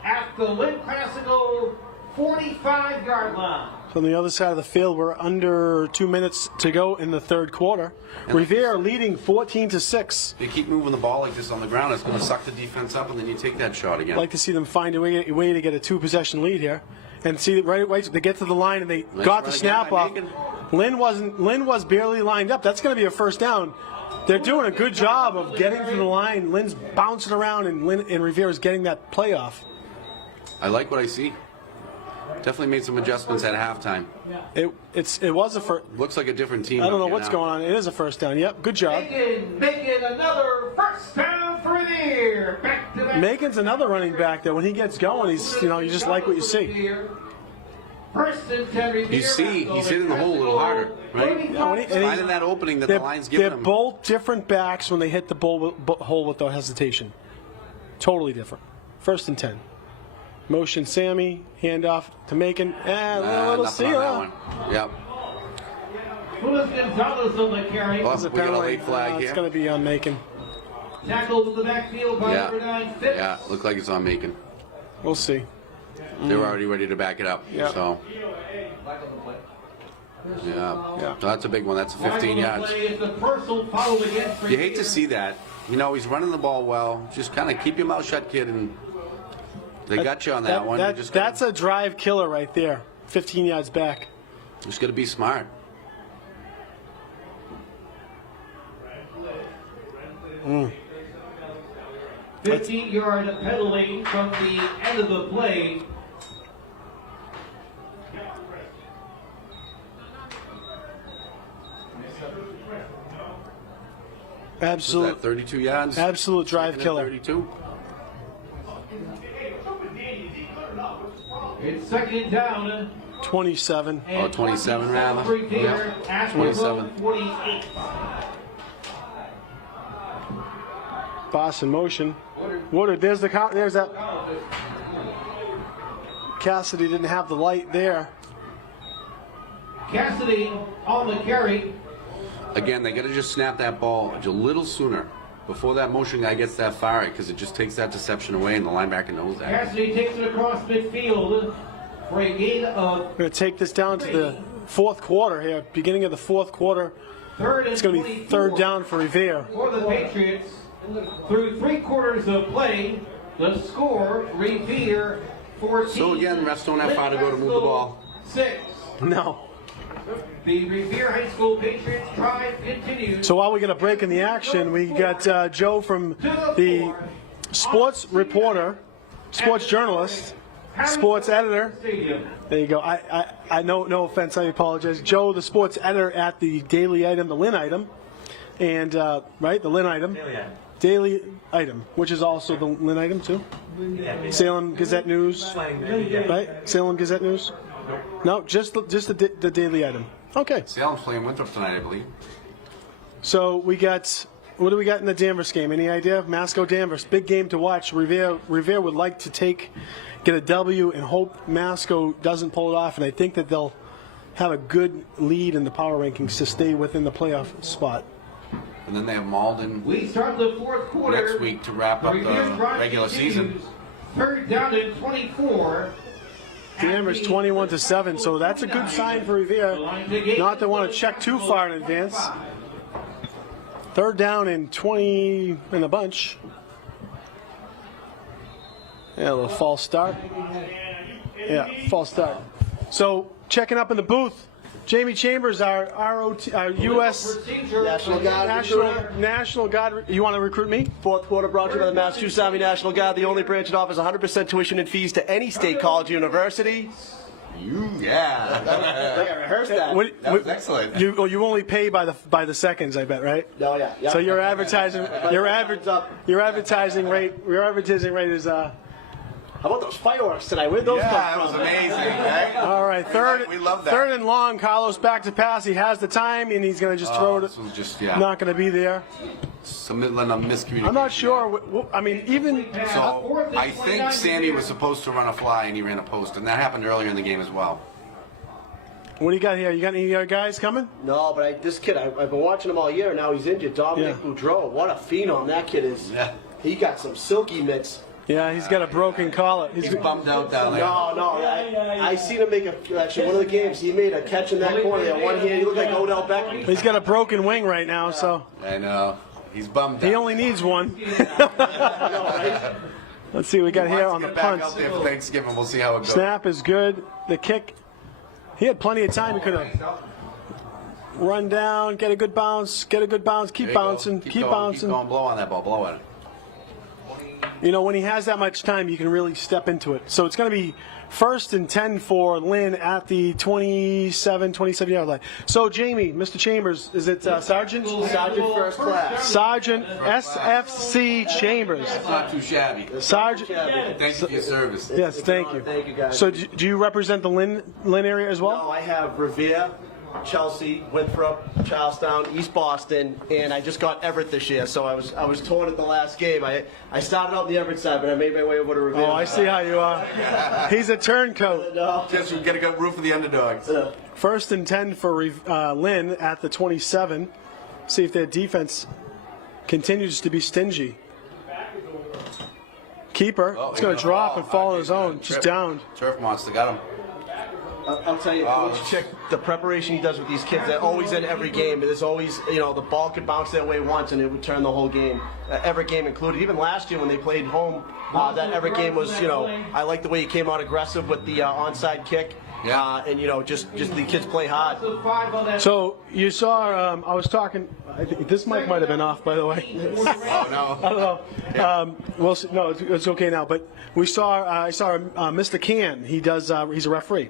at the Lynn Classical 45-yard line. So on the other side of the field, we're under 2 minutes to go in the third quarter. Revere leading 14-6. They keep moving the ball like this on the ground, it's going to suck the defense up, and then you take that shot again. I'd like to see them find a way to get a 2-possession lead here. And see, right, they get to the line and they Nice got the run snap again by off. Macon. Lynn was barely lined up. That's going to be a first down. They're doing a good job of getting to the line. Lynn's bouncing around and Revere is getting that play off. I like what I see. Definitely made some adjustments at halftime. It was a first. Looks like a different team. I don't know up here what's now. going on. It is a first down. Yep, good job. Making another first down for Revere. Back to back. Macon's another running back that when he gets going, he's you just like what you see. 1st and 10 Revere. He's hitting the hole a little harder, right? Yeah, when he- and he- Finding that opening that the line's giving They're him. both different backs when they hit the hole without hesitation. Totally different. 1st and 10. Motion Sammy, handoff to Macon. A little Nothing on that seal. one. Yep. Funes Gonzalez on the carry. Oh, It's a we got a penalty. late flag It's here. going to be on Macon. Tackled in the backfield by Yeah. number 9 Phipps. Yeah, looked like it's on Macon. We'll see. They were already ready to back it up. Yeah. So Yeah. So that's a big one. That's 15 yards. Play is the personal foul against You hate to Revere. see that. You know, he's running the ball well. Just kind of keep your mouth shut, kid, and they got you on that one. You just That's a drive killer right there. 15 yards back. just got to be smart. 15-yard penalty from the end of the play. Is that Absolute 32 yards? drive Second and killer. 32. It's second down. 27. Oh, 27 rather. Revere at the 27. 48. Boss in motion. Woodard, there's the count. There's that. Cassidy didn't have the light there. Cassidy on the carry. Again, they got to just snap that ball a little sooner before that motion guy gets that far, because it just takes that deception away, and the linebacker knows that. Cassidy takes it across midfield for a gain of We're going to take this down to the fourth quarter here. Beginning of the fourth quarter. third and It's going to be 24 third down for Revere. for the Patriots. Through 3 quarters of play, the score, Revere 14. So again, refs don't have far to go to move the ball. 6. No. The Revere High School Patriots drive continues. So while we get a break in the action, we got Joe from the sports reporter, sports journalist, sports editor. Stadium. There you go. I know, no offense, I apologize. Joe, the sports editor at the Daily Item, the Lynn Item, and right, the Lynn Item, Daily Item, which is also the Lynn Item too. Salem Gazette News, right? Salem Gazette News. No, just the Daily Item. Okay. Salem's playing Winthrop tonight, I believe. So we got, what do we got in the Danvers game? Any idea? Masco Danvers, big game to watch. Revere would like to get a W and hope Masco doesn't pull it off, and I think that they'll have a good lead in the power rankings to stay within the playoff spot. And then they have Malden We start the fourth quarter. next week to wrap up Revere the drive regular season. continues. Third down and 24. Danvers 21-7, so that's a good sign for Revere. Not to want to check too far in advance. Third down and 20 in a bunch. Yeah, a little false start. Yeah, false start. So checking up in the booth, Jamie Chambers, our U.S. National Guard. National Guard. You want to recruit me? Fourth quarter brought to you by the Massachusetts Army National Guard, the only branch that offers 100% tuition and fees to any state college or university. Yeah. I rehearsed that. That was excellent. You only pay by the seconds, I bet, right? Oh, yeah. So your advertising rate is How about those fireworks tonight? Where'd those Yeah, come that was from? amazing, right? all right. We love that. Third and long. Carlos back to pass. He has the time, and he's going to just throw it. This was just, yeah. Not going to be there. Some miscommunication. I'm not sure. I mean, even So I think Sammy was supposed to run a fly and he ran a post, and that happened earlier in the game as well. what do you got here? You got any guys coming? No, but this kid, I've been watching him all year. Now he's injured. Dominic Yeah. Boudreau. What a phenom that kid is. Yeah. He got some silky mitts. Yeah, he's got a broken collar. He's bummed out down there. No. I seen him make actually one of the games. He made a catch in that corner there. One hand, he looked like Odell Beckham. He's got a broken wing right now, so I know. He's bummed out. he only needs one. Let's see what we got here on the Get back punt. out there for Thanksgiving. We'll see how it goes. Snap is good. The kick, he had plenty of time. He could have run down, get a good bounce, keep There you go. bouncing, keep going, bouncing. Keep going. Blow on that ball. Blow at it. You know, when he has that much time, you can really step into it. So it's going to be first and 10 for Lynn at the 27-yard line. So, Jamie, Mr. Chambers, is it Sergeant? Sergeant first class. Sergeant SFC Chambers. It's not too shabby. Sergeant. Thank you for your service. Yes, thank you. Thank you, guys. So, do you represent the Lynn area as No, well? I have Revere, Chelsea, Winthrop, Charlestown, East Boston, and I just got Everett this year. So I was torn at the last game. I started out the Everett side, but I made my way over to Revere. Oh, I see how you are. He's a turncoat. No. Just we get a good root for the underdogs. First and 10 for Lynn at the 27. See if their defense continues to be stingy. Keeper. Oh, It's going to drop and fall on his own. Just downed. Turf monster got him. I'll tell you, Coach Chick, the preparation he does with these kids, they're always in every game. There's always, the ball could bounce their way once and it would turn the whole game. Every game included. Even last year when they played home, that every game was, I like the way he came out aggressive with the onside kick. Yeah. And, just the kids play hard. So you saw, I was talking, I think this mic might have been off, by the way. Oh, no. I don't know. Well, no, it's okay now. But I saw Mr. Can. He does. He's a referee.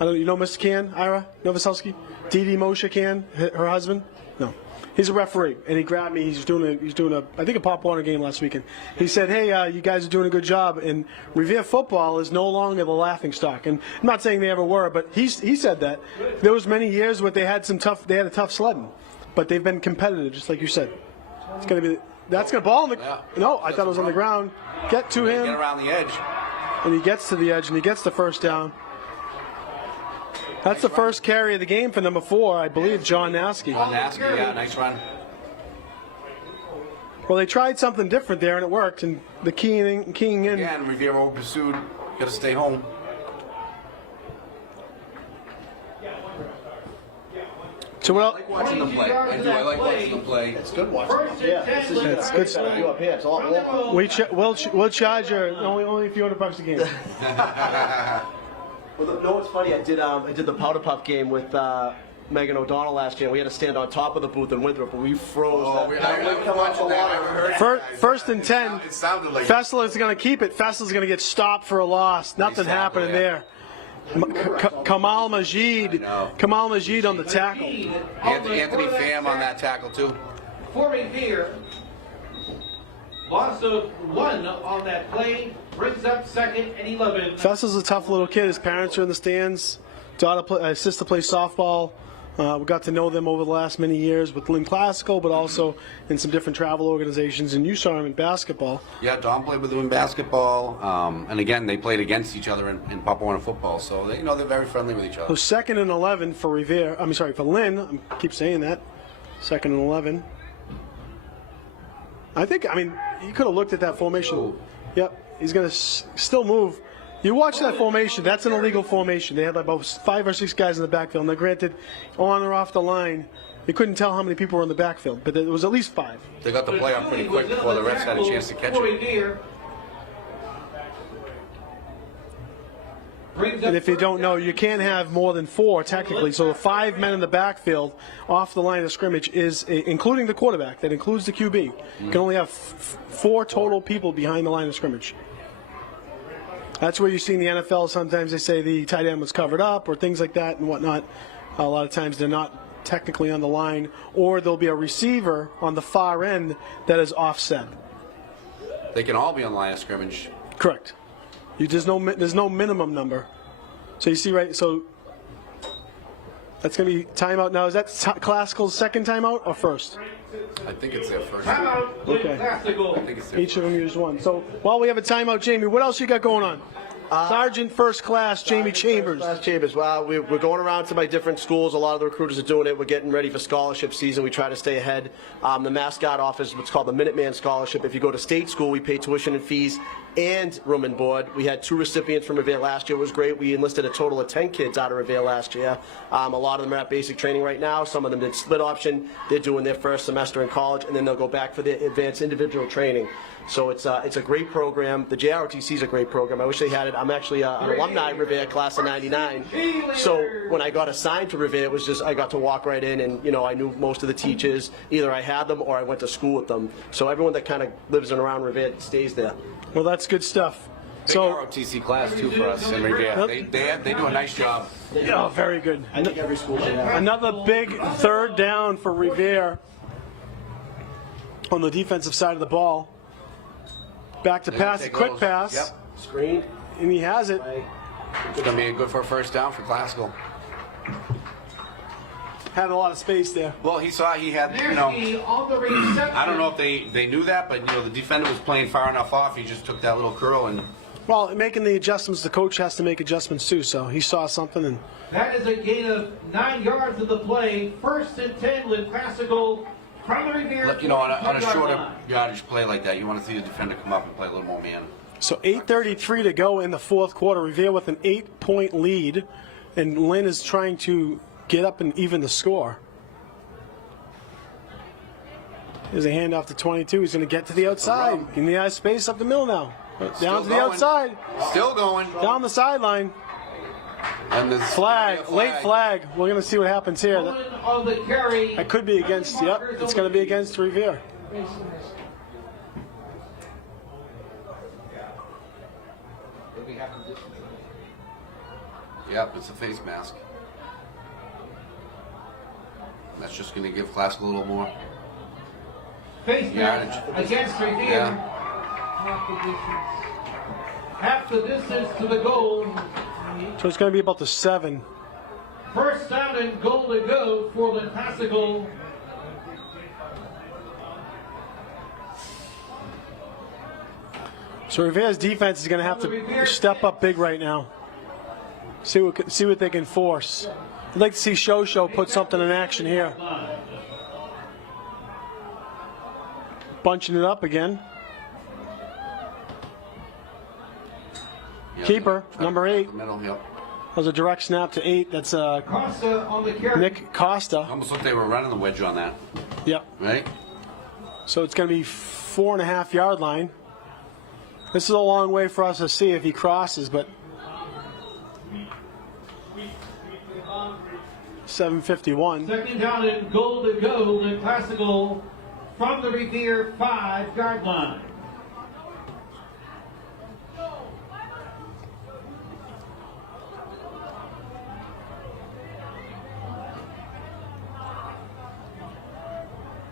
I don't. You know Mr. Can, Ira Novoselsky, Dee Moshe Can, her husband. No, he's a referee, and he grabbed me. He's doing a I think a Pop Warner game last weekend. He said, "Hey, you guys are doing a good job." And Revere football is no longer the laughing stock. And I'm not saying they ever were, but he said that there was many years where they had a tough sledding, but they've been competitive, just like you said. It's gonna be. That's going to ball in the... Yeah. No, I thought it was on the ground. Get to him. Get around the edge. And he gets to the edge, and he gets the first down. That's the first carry of the game for number 4, I believe, John Naskey. Yeah, nice run. Well, they tried something different there, and it worked. And the keying in... Again, Revere over pursued. Got to stay home. So I like watching them play. I do. I like watching them play. It's good watching. Yeah, this is It's good stuff. You up here, it's a lot more. We'll charge you only a few $100 a game. Well, no, it's funny. I did the Powder Puff game with Megan O'Donnell last year. We had to stand on top of the booth in Winthrop, and we froze. I was watching that. I heard First and 10. It sounded like Fessler's going to keep it. Fessler's going to get stopped for a loss. Nothing happening there. Kamal Majid on the tackle. Anthony Pham on that tackle too. For Revere, loss of 1 on that play brings up 2nd and 11. Fessel's a tough little kid. His parents are in the stands. Sister plays softball. We got to know them over the last many years with Lynn Classical, but also in some different travel organizations. And you saw him in basketball. Yeah, Don played with him in basketball, and again they played against each other in Pop Warner football. So they're very friendly with each other. So 2nd and 11 for Revere. For Lynn. I keep saying that. 2nd and 11. You could have looked at that formation. Ooh. Yep, he's going to still move. You watch that formation. That's an illegal formation. They had about 5 or 6 guys in the backfield. Now, granted, on or off the line, you couldn't tell how many people were in the backfield, but it was at least 5. They got the play up pretty quick before the refs had a chance to catch it. And if you don't know, you can't have more than 4 technically. So the 5 men in the backfield off the line of scrimmage is, including the quarterback, that includes the QB. You can only have 4 total people behind the line of scrimmage. That's where you see in the NFL, sometimes they say the tight end was covered up or things like that and whatnot. A lot of times they're not technically on the line, or there'll be a receiver on the far end that is offset. They can all be on the line of scrimmage. Correct. There's no minimum number. So you see, right? So that's going to be timeout now. Is that Classical's second timeout or first? I think it's their first. Timeout, Okay. Classical. I think it's their Each of them used 1. So while we have a timeout, Jamie, what else you got going on? Sergeant First Class Jamie Chambers. Well, we're going around to my different schools. A lot of the recruiters are doing it. We're getting ready for scholarship season. We try to stay ahead. The mascot office, what's called the Minuteman Scholarship. If you go to state school, we pay tuition and fees and room and board. We had 2 recipients from Revere last year. It was great. We enlisted a total of 10 kids out of Revere last year. A lot of them are at basic training right now. Some of them did split option. They're doing their first semester in college, and then they'll go back for their advanced individual training. So it's a great program. The JROTC is a great program. I wish they had it. I'm actually an alumni of Revere, class of '99. So when I got assigned to Revere, it was just I got to walk right in, and I knew most of the teachers. Either I had them or I went to school with them. So everyone that kind of lives in around Revere stays there. Well, that's good stuff. Big ROTC class too for us in Revere. They do a nice job. Yeah, very good. I think every school should have. Another big 3rd down for Revere on the defensive side of the ball. Back to pass, quick pass. Yep. Screen. And he has it. It's going to be good for a first down for Classical. Had a lot of space there. Well, he had, I don't know if they knew that, but, the defender was playing far enough off. He just took that little curl and... Well, making the adjustments, the coach has to make adjustments too, so he saw something. And That is a gain of 9 yards of the play. 1st and 10 with Classical from the Revere. On a shorter yardage play like that, you want to see the defender come up and play a little more man. So 8:33 to go in the 4th quarter. Revere with an 8-point lead. And Lynn is trying to get up and even the score. There's a handoff to 22. He's going to get to the outside. In the eye space up the middle now. Down to the outside. Still going. Down the sideline. And the Flag, late flag. We're going to see what happens here. On the carry. That could be against, yep, it's going to be against Revere. Yep, it's a face mask. That's just going to give Classical a little more. Face yardage against Revere. Yeah. Half the distance to the goal. So it's going to be about the 7. First down and goal to go for the Classical. So Revere's defense is going to have to step up big right now. See what they can force. I'd like to see Show put something in action here. Bunching it up again. Yep. Keeper, number 8. Middle, yep. That was a direct snap to 8. That's Costa on the carry. Nick Costa. Almost like they were running the wedge on that. Yep. Right? So it's going to be 4.5 yard line. This is a long way for us to see if he crosses, but 7:51. Second down and goal to go. The Classical from the Revere 5 yard line.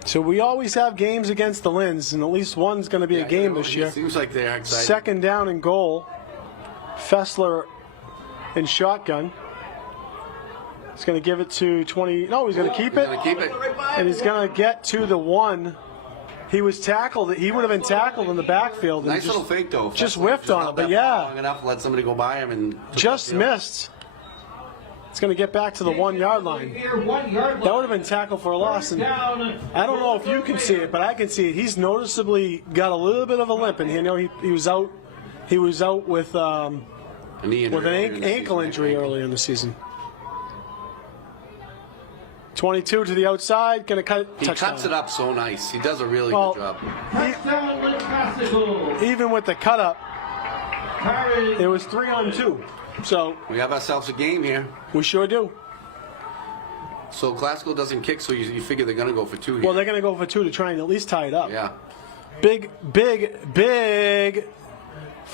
So we always have games against the Lynn's, and at least one's going to be a game this year. Seems like they're excited. Second down and goal. Fessler in shotgun. He's going to give it to 20. No, he's going to keep it. He's going to keep it. And he's going to get to the 1. He was tackled. He would have been tackled in the backfield. And Nice little fake though. Just Fessler whiffed on held it, but that yeah. long enough to let somebody go by him and Just missed. It's going to get back to the 1 yard line. Revere 1 yard line. That would have been tackled for a loss. And I don't know if you can see it, but I can see it. He's noticeably got a little bit of a limp, and you know he was out. He was out with an ankle injury early in the season. 22 to the outside, going to cut it. He Touchdown. cuts it up so nice. He does a really Well, good job. Touchdown, Lynn Classical. Even with the cut up, Carry. it was 3-on-2. So We have ourselves a game here. we sure do. So Classical doesn't kick, so you figure they're going to go for 2 here. Well, they're going to go for 2 to try and at least tie it up. Yeah. Big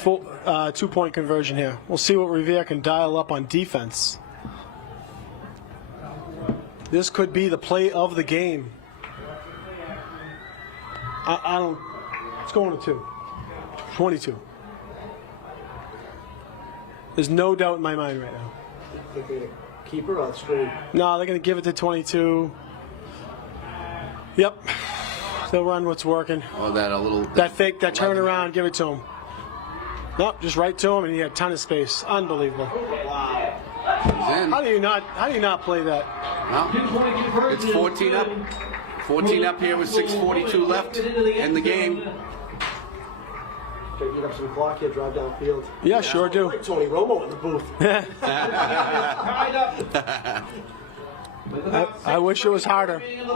2-point conversion here. We'll see what Revere can dial up on defense. This could be the play of the game. I don't. It's going to 2. 22. There's no doubt in my mind right now. Keeper on screen. No, they're going to give it to 22. Yep. They'll run what's working. Oh, That fake, that turnaround, give it to him. Nope, just right to him, and he had a ton of space. Unbelievable. Wow. He's in. How do you not play that? Well, it's 14 up. 14 up here with 6:42 left in the game. Try to get up some clock here, drive downfield. Yeah, sure do. Like Tony Romo in the booth. Tied up. I wish it was harder. And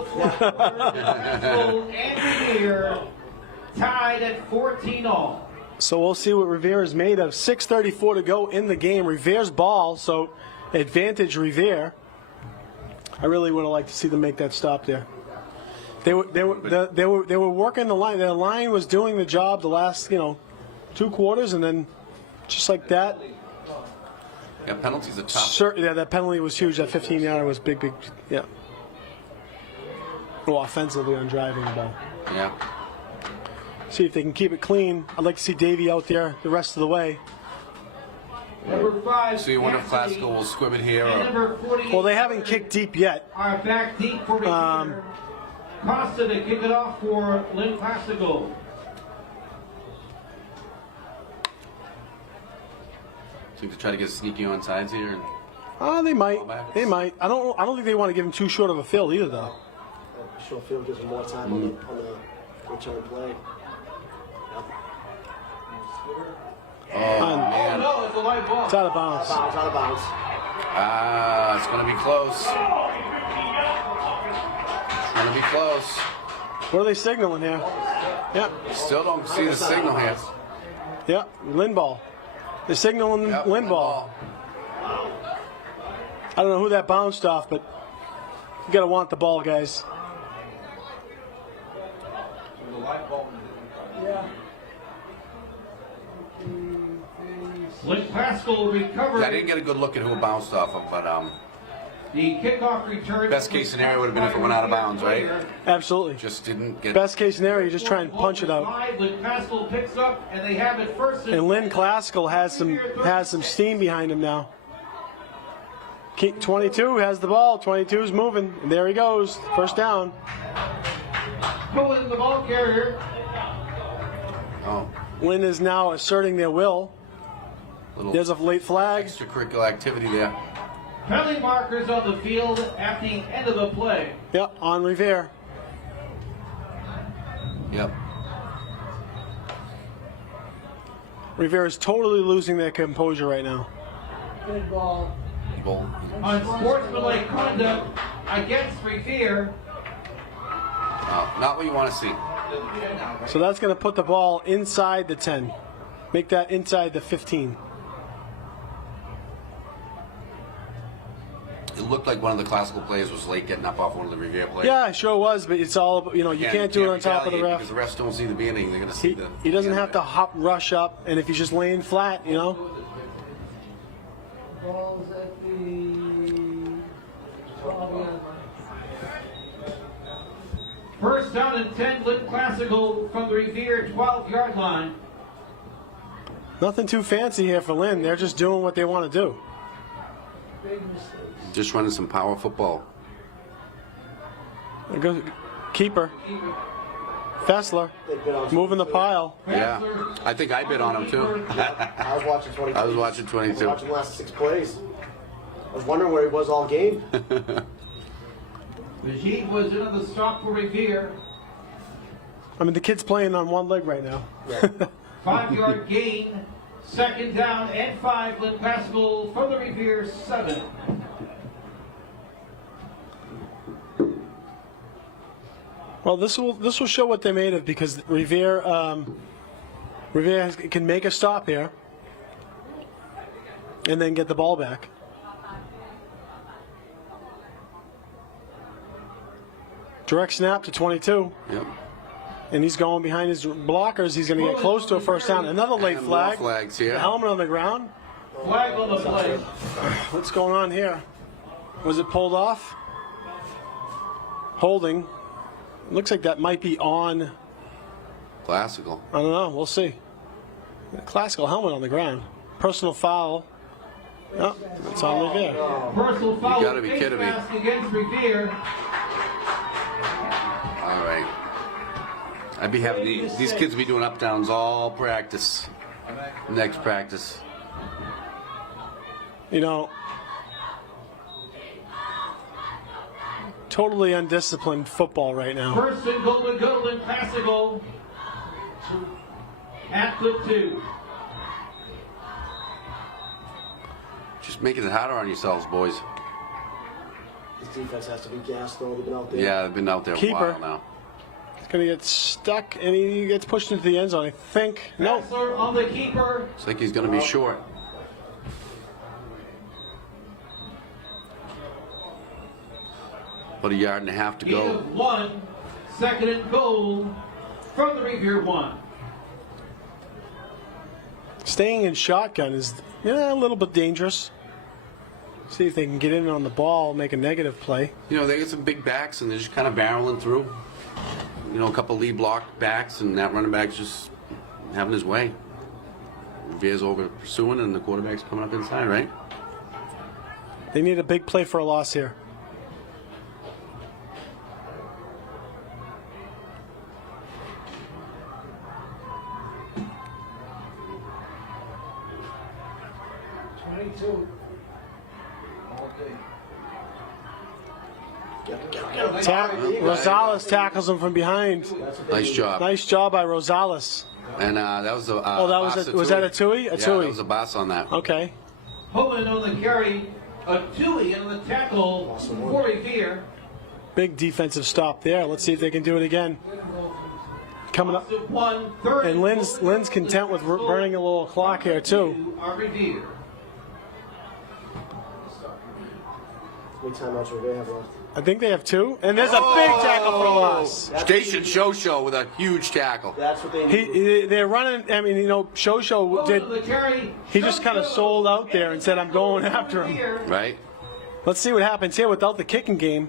Revere tied at 14 all. So we'll see what Revere is made of. 6:34 to go in the game. Revere's ball, so advantage Revere. I really would have liked to see them make that stop there. They were working the line. Their line was doing the job the last 2 quarters, and then just like that. Yeah, penalties are tough. Yeah, that penalty was huge. That 15-yarder was big. Yeah. Well, offensively on driving the ball. Yeah. See if they can keep it clean. I'd like to see Davey out there the rest of the way. Number 5. So you wonder if Classical will squib it here? And Or? number 48. Well, they haven't kicked deep yet. Are back deep for Revere. Costa to kick it off for Lynn Classical. So you could try to get sneaky on sides here. And They might. They might. I don't think they want to give him too short of a field either, though. Short field gives him more time on the return play. oh man, No, it's a light ball. It's out of bounds. Out of bounds. It's going to be close. It's going to be close. What are they signaling here? Yep. Still don't see the signal here. Yep. Lynn ball. They're signaling Yep, Lynn ball. I don't know who that bounced off, but you got to want the ball, guys. Lynn Pascal recovered. Yeah, I didn't get a good look at who it bounced off of, but The kickoff return. best case scenario would have been if it went out of bounds, right? Absolutely. Just didn't get. Best case scenario, you just try and punch it out. Lynn Pascal picks up, and they have it first. And Lynn Classical has some steam behind him now. 22 has the ball. 22 is moving. And there he goes. First down. Pulling the ball carrier. Oh, Lynn is now asserting their will. little There's a late flag. extracurricular activity there. Penalty markers on the field at the end of the play. Yep, on Revere. Yep. Revere is totally losing their composure right now. Good ball. Bull. Unsportsmanlike conduct against Revere. Not what you want to see. So that's going to put the ball inside the 10. Make that inside the 15. It looked like one of the classical players was late getting up off one of the Revere plays. Yeah, it sure was, but it's all, you can't do it on top of the retaliate ref. because the refs don't see the beginning. They're going to see He doesn't the have to hop, rush up, and if he's just laying flat, Ball's at the 12 yard line. First down and 10, Lynn Classical from the Revere 12-yard line. Nothing too fancy here for Lynn. They're just doing what they want to do. Big mistake. Just running some power football. There goes keeper. Fessler moving the pile. Yeah, I think I bid on him too. I was watching 22. I was watching 22. I was watching the last 6 plays. I was wondering where he was all game. Majid was another stop for Revere. I mean, the kid's playing on one leg right now. 5-yard gain. Second down and 5. Lynn Classical from the Revere 7. Well, this will show what they're made of because Revere can make a stop here and then get the ball back. Direct snap to 22. Yep. And he's going behind his blockers. He's going to get close to a first down. Another late And flag. more flags here. The helmet on the ground. Flag on the play. What's going on here? Was it pulled off? Holding. Looks like that might be on. Classical. I don't know. We'll see. Classical helmet on the ground. Personal foul. Oh, it's on Revere. Personal foul. You gotta be face kidding me. mask against Revere. All right. I'd be having these kids be doing up downs all practice. Next practice. Totally undisciplined football right now. First and goal to go. Lynn Classical at the 2. Just making it harder on yourselves, boys. This defense has to be gassed, though. They've been out there. Yeah, they've been out there a Keeper. while now. He's going to get stuck, and he gets pushed into the end zone, I think. No. Fessler on the keeper. Looks like he's going to be short. About a yard and a half to Gain go. of 1. Second and goal from the Revere 1. Staying in shotgun is a little bit dangerous. See if they can get in on the ball, make a negative play. They get some big backs, and they're just kind of barreling through. A couple lead block backs, and that running back's just having his way. Revere's over pursuing, and the quarterback's coming up inside, right? They need a big play for a loss here. Rosales tackles him from behind. Nice job. Nice job by Rosales. And that was a. Was that a Tui? Yeah, that was a boss on that. Okay. Pulling on the carry A Dewey in the tackle for Revere. Big defensive stop there. Let's see if they can do it again. Coming up. And Lynn's content with burning a little clock here, too. Revere. How many timeouts Revere have left? I think they have 2. And there's a big tackle for loss. Station Show with a huge tackle. That's what they need. They're running. I mean, you know, Show did. He just kind of sold out there and said, "I'm going after him." Right. Let's see what happens here without the kicking game.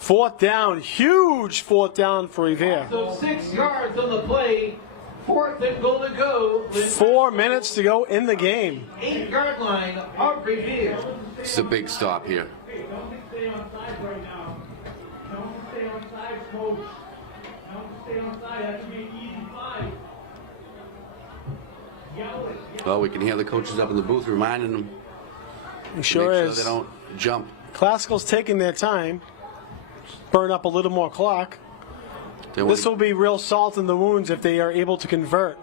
4th down, huge 4th down for Revere. So 6 yards on the play. 4th and goal to go. 4 minutes to go in the game. 8-yard line of Revere. It's a big stop here. Don't stay on side right now. Don't stay on side, coach. Don't stay on side. That could be an easy 5. Yell it. Well, we can hear the coaches up in the booth reminding them It to sure make sure is. they don't jump. Classical's taking their time. Burn up a little more clock. They want This will be real salt in the wounds if they are able to convert.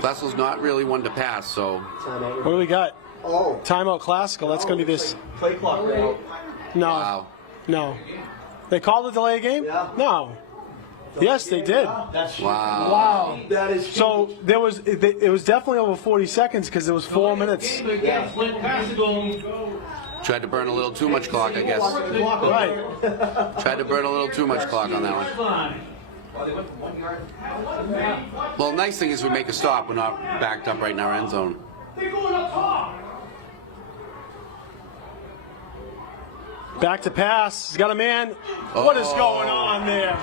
Classical's not really one to pass, so What do we got? Oh. Timeout Classical. That's going to be this. Play clock now. No. wow. No. They called the delay game? Yeah. No. Yes, they did. That's Wow. Wow. That is So there was it was definitely over 40 seconds because it was 4 minutes. Game against Lynn Classical. Tried to burn a little too much clock, I guess. Right. Tried to burn a little too much clock on that one. Well, the nice thing is we make a stop. We're not backed up right in our end zone. They're going up top. Back to pass. He's got a man. What is going on there?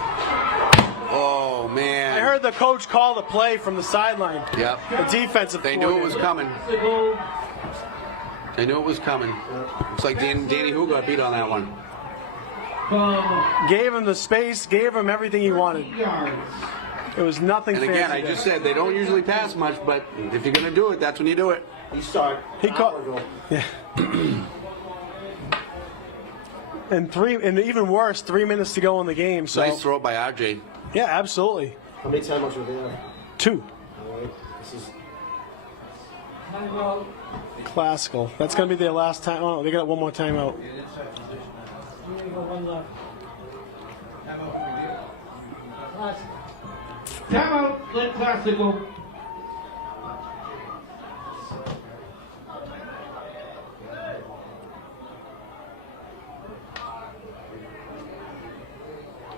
Oh, man. I heard the coach call the play from the sideline. Yep. The defensive They knew it was coordinator. coming. They knew it was coming. Looks like Danny Who got beat on that one. Gave him the space, gave him everything he wanted. It was nothing And fancy. again, I just said they don't usually pass much, but if you're going to do it, that's when you do it. He started. He caught. Yeah. And even worse, 3 minutes to go in the game. So Nice throw by RJ. yeah, absolutely. How many timeouts Revere have? 2. All right. This is Classical. That's going to be their last time. Oh, they got one more timeout. One left. Timeout, Lynn Classical.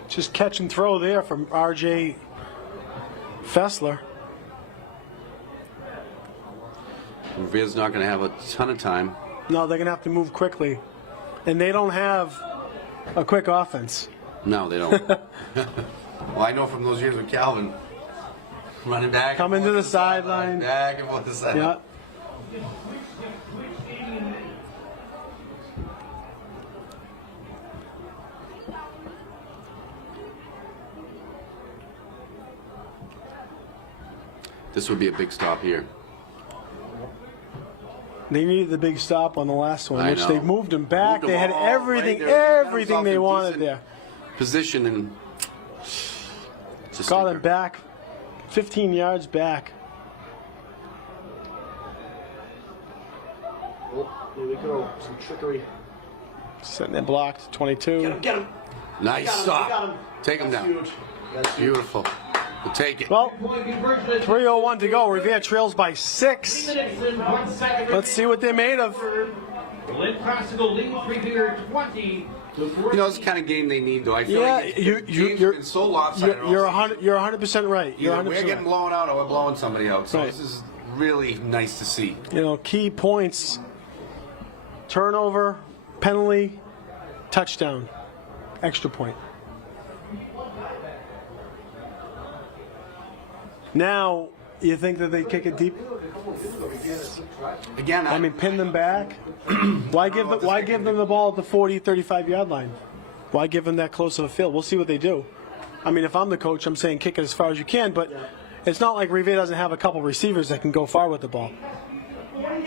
Just catch and throw there from RJ Fessler. Revere's not going to have a ton of time. No, they're going to have to move quickly. And they don't have a quick offense. No, they don't. Well, I know from those years with Calvin. Running back. Coming and forth to the the sideline, sideline. Back and forth the sideline. Yeah. This would be a big stop here. They needed the big stop on the last one, I which know. they moved them back. Moved They them had all everything, right there. everything Got they themselves in wanted decent there. Position and just Got them back, 15 yards back. Oh, here we go. Some trickery. Sitting there blocked, 22. Get him. nice Got him. stop. Got him. Take him That's down. huge. That's huge. Beautiful. We'll take it. Well, Point conversion at 3:01 to go. Revere trails by 6. 3 minutes and 1 second. Let's see what they're made of. Lynn Classical leads Revere 20 to 14. You know, it's the kind of game they need, though. I feel Yeah, like you're games have been so lopsided. you're all season. 100% right. You're Either 100% we're getting right. blown out or we're blowing somebody out. So Right. this is really nice to see. You know, key points: turnover, penalty, touchdown, extra point. Now, you think that they kick it deep? Again, I mean, pin them back. Why give them the ball at the 40, 35-yard line? Why give them that close of a field? We'll see what they do. I mean, if I'm the coach, I'm saying kick it as far as you can, but it's not like Revere doesn't have a couple receivers that can go far with the ball. Why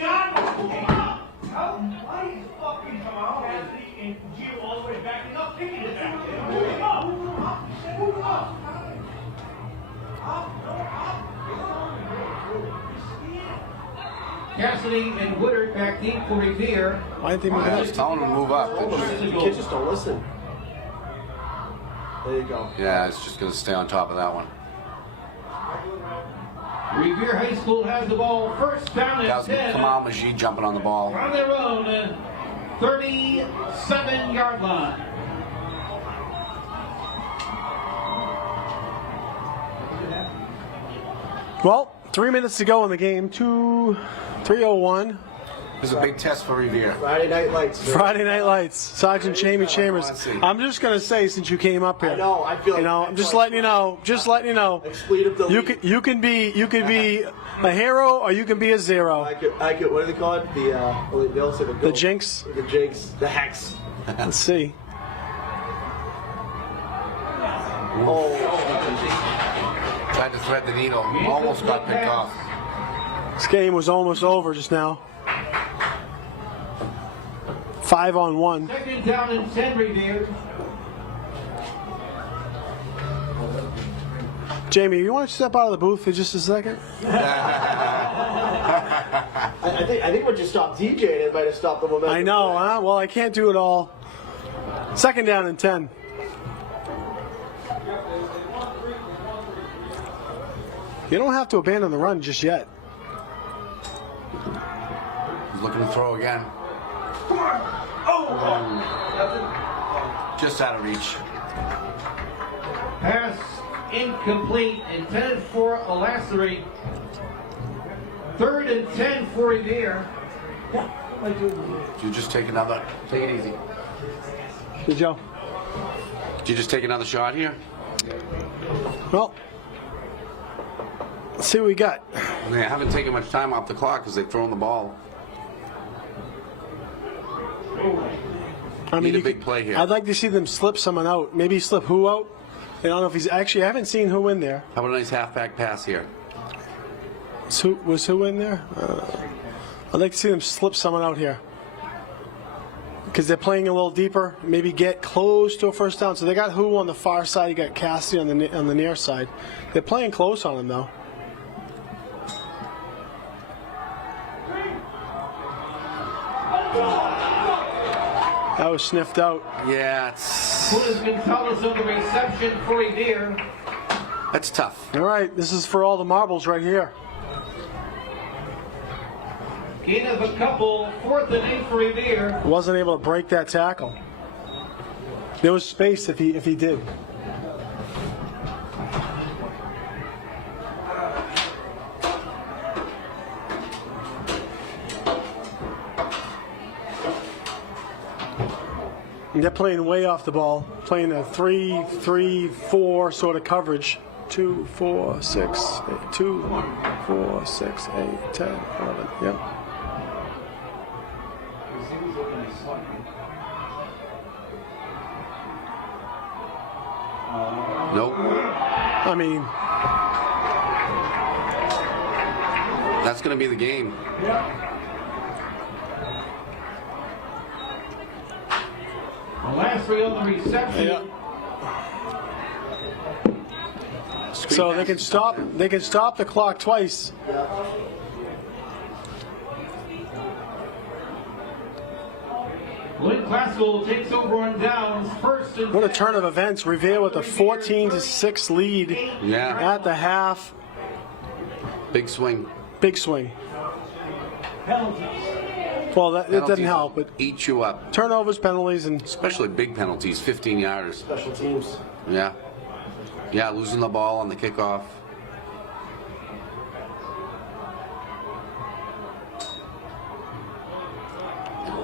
you fucking come out and Gio all the way back and up, picking it back? Move up. Move up. Cassidy and Woodard back deep for Revere. Why didn't they move I up? was telling them to move up. The kids just don't listen. There you go. Yeah, it's just going to stay on top of that one. Revere High School has the ball first down That was and 10. Kamal Majid jumping on the ball. On their own 37-yard line. Well, 3 minutes to go in the game. 3:01. It's a big test for Revere. Friday Night Lights. Friday Night Lights. Sergeant Jamie Chambers. Let's see. I'm just gonna say, since you came up here, I know. I feel. you know, I'm just letting you know. Just letting you know. Expletive delete. You can be a hero or you can be a zero. I could. What do they call it? They all say the The jinx. The jinx. The hex. Let's see. Oh. Tried to thread the needle. Almost got picked off. This game was almost over just now. 5-on-1. Second down and 10, Revere. Jamie, you want to step out of the booth for just a second? I think when you stop DJing, it might have stopped the momentum. I know, huh? Well, I can't do it all. Second down and 10. You don't have to abandon the run just yet. He's looking to throw again. Just out of reach. Pass incomplete, intended for a Lassery. Third and 10 for Revere. You just take another. Take it easy. Good job. Did you just take another shot here? Well, let's see what we got. They haven't taken much time off the clock because they've thrown the ball. I mean, Need a big play here. I'd like to see them slip someone out. Maybe slip who out? I don't know if he's actually. I haven't seen who in there. How about a nice halfback pass here? Was who in there? I'd like to see them slip someone out here because they're playing a little deeper. Maybe get close to a first down. So they got who on the far side. You got Cassidy on the near side. They're playing close on him though. That was sniffed out. Yeah, it's Willis Gonzalez on the reception for Revere. that's tough. All right, this is for all the marbles right here. Gain of a couple, 4th and 8 for Revere. Wasn't able to break that tackle. There was space if he did. And they're playing way off the ball, playing a 3-3-4 sort of coverage. 2, 4, 6, 8, 2, 4, 6, 8, 10, 11. Yep. Nope. I mean, That's going to be the game. Last three on the reception. yeah. So they can stop. They can stop the clock twice. Lynn Classical takes over on downs. First and What a turn of events. Revere with a 14-6 lead Yeah. at the half. Big swing. Big swing. Well, that, it doesn't Penalties help. But eat you up. turnovers, penalties, and Especially big penalties, 15 yarders. Special teams. Yeah. Yeah, losing the ball on the kickoff.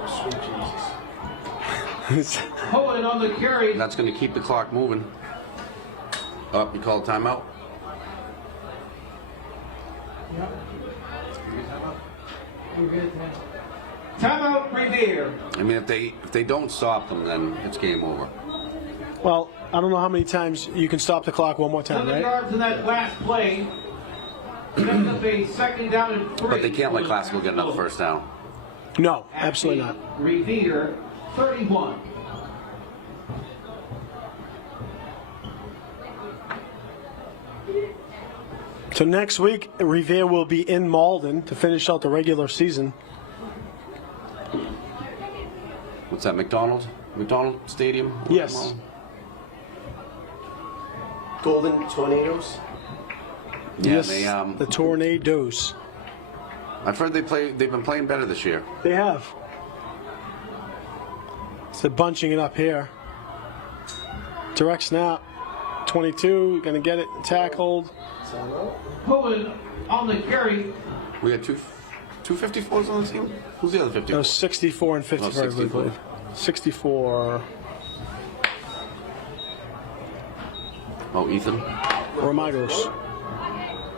Sweet Jesus. Cohen on the carry. That's going to keep the clock moving. Oh, you call a timeout? Timeout Revere. I mean, if they don't stop them, then it's game over. well, I don't know how many times you can stop the clock one more time, 7 right? yards in that last play. Sets up a second down and 3. But they can't let Classical get another first down. No, absolutely not. Revere 31. So next week, Revere will be in Malden to finish out the regular season. What's that, McDonald Stadium? Yes. Golden Tornadoes. Yeah, Yes, they, the Tornadoes. I've heard they've been playing better this year. They have. So bunching it up here. Direct snap. 22, gonna get it tackled. Pulling on the carry. We had two 54s on the team? Who's the other 54? No, 64 and 54, I 64. believe. 64. Oh, Ethan. Romagos.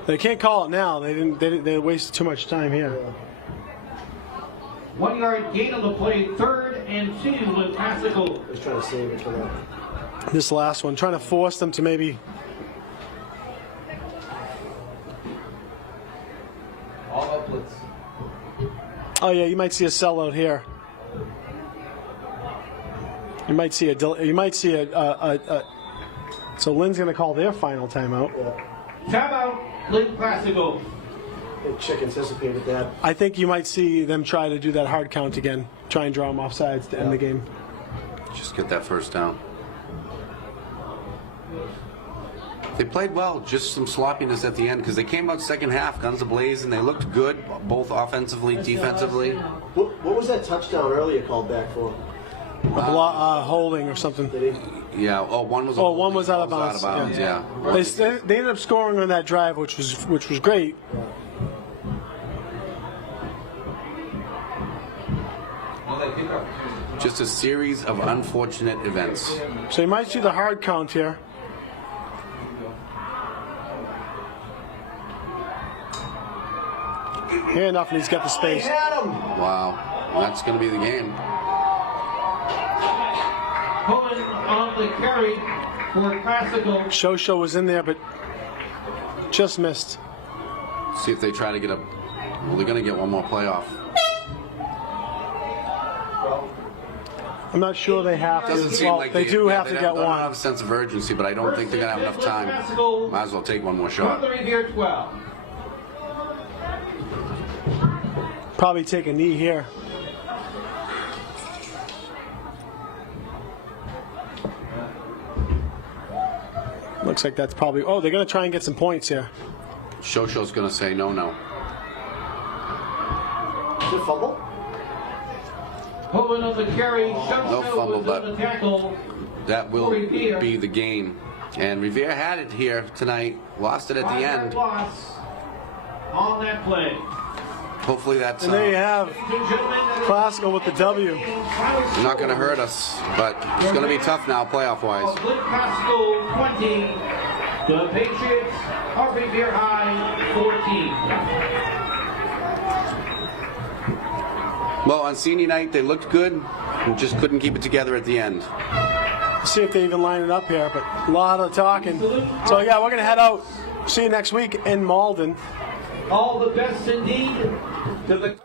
They can't call it now. They wasted too much time here. 1 yard gain on the play, 3rd and 2 with Classical. Just trying to save it for that. This last one, trying to force them to maybe. All up blitz. Oh yeah, you might see a sellout here. You might see a. So Lynn's going to call their final timeout. Timeout, Lynn Classical. Chick anticipated that. I think you might see them try to do that hard count again. Try and draw them off sides to end the game. Just get that first down. They played well, just some sloppiness at the end because they came out second half, guns ablaze, and they looked good, both offensively, defensively. What was that touchdown earlier called back for? Holding or something. Did he? Yeah. Oh, one was. One was out of bounds. Yeah. They ended up scoring on that drive, which was great. Just a series of unfortunate events. So you might see the hard count here. Handoff, and he's got the space. Wow, that's going to be the game. Pulling on the carry for Classical. Shosho was in there, but just missed. See if they try to get a. Well, they're going to get one more playoff. I'm not sure they have to. Doesn't seem Well, like they do have to get don't one. have a sense of urgency, but I don't think they're going to have enough time. Might as well take one more shot. From the Revere 12. Probably take a knee here. Looks like that's probably. Oh, they're going to try and get some points here. Shosho's going to say no. Is it fumble? Pulling on the carry. No fumble, was but on the tackle. that will Revere. be the game. And Revere had it here tonight, lost it at the end. Loss on that play. Hopefully that's And there you have Classical with the W. not going to hurt us, but it's going to be tough now playoff-wise. Lynn Classical 20. The Patriots are Revere High 14. Well, on senior night, they looked good and just couldn't keep it together at the end. See if they even line it up here, but a lot of talking. So yeah, we're going to head out. See you next week in Malden. All the best indeed to the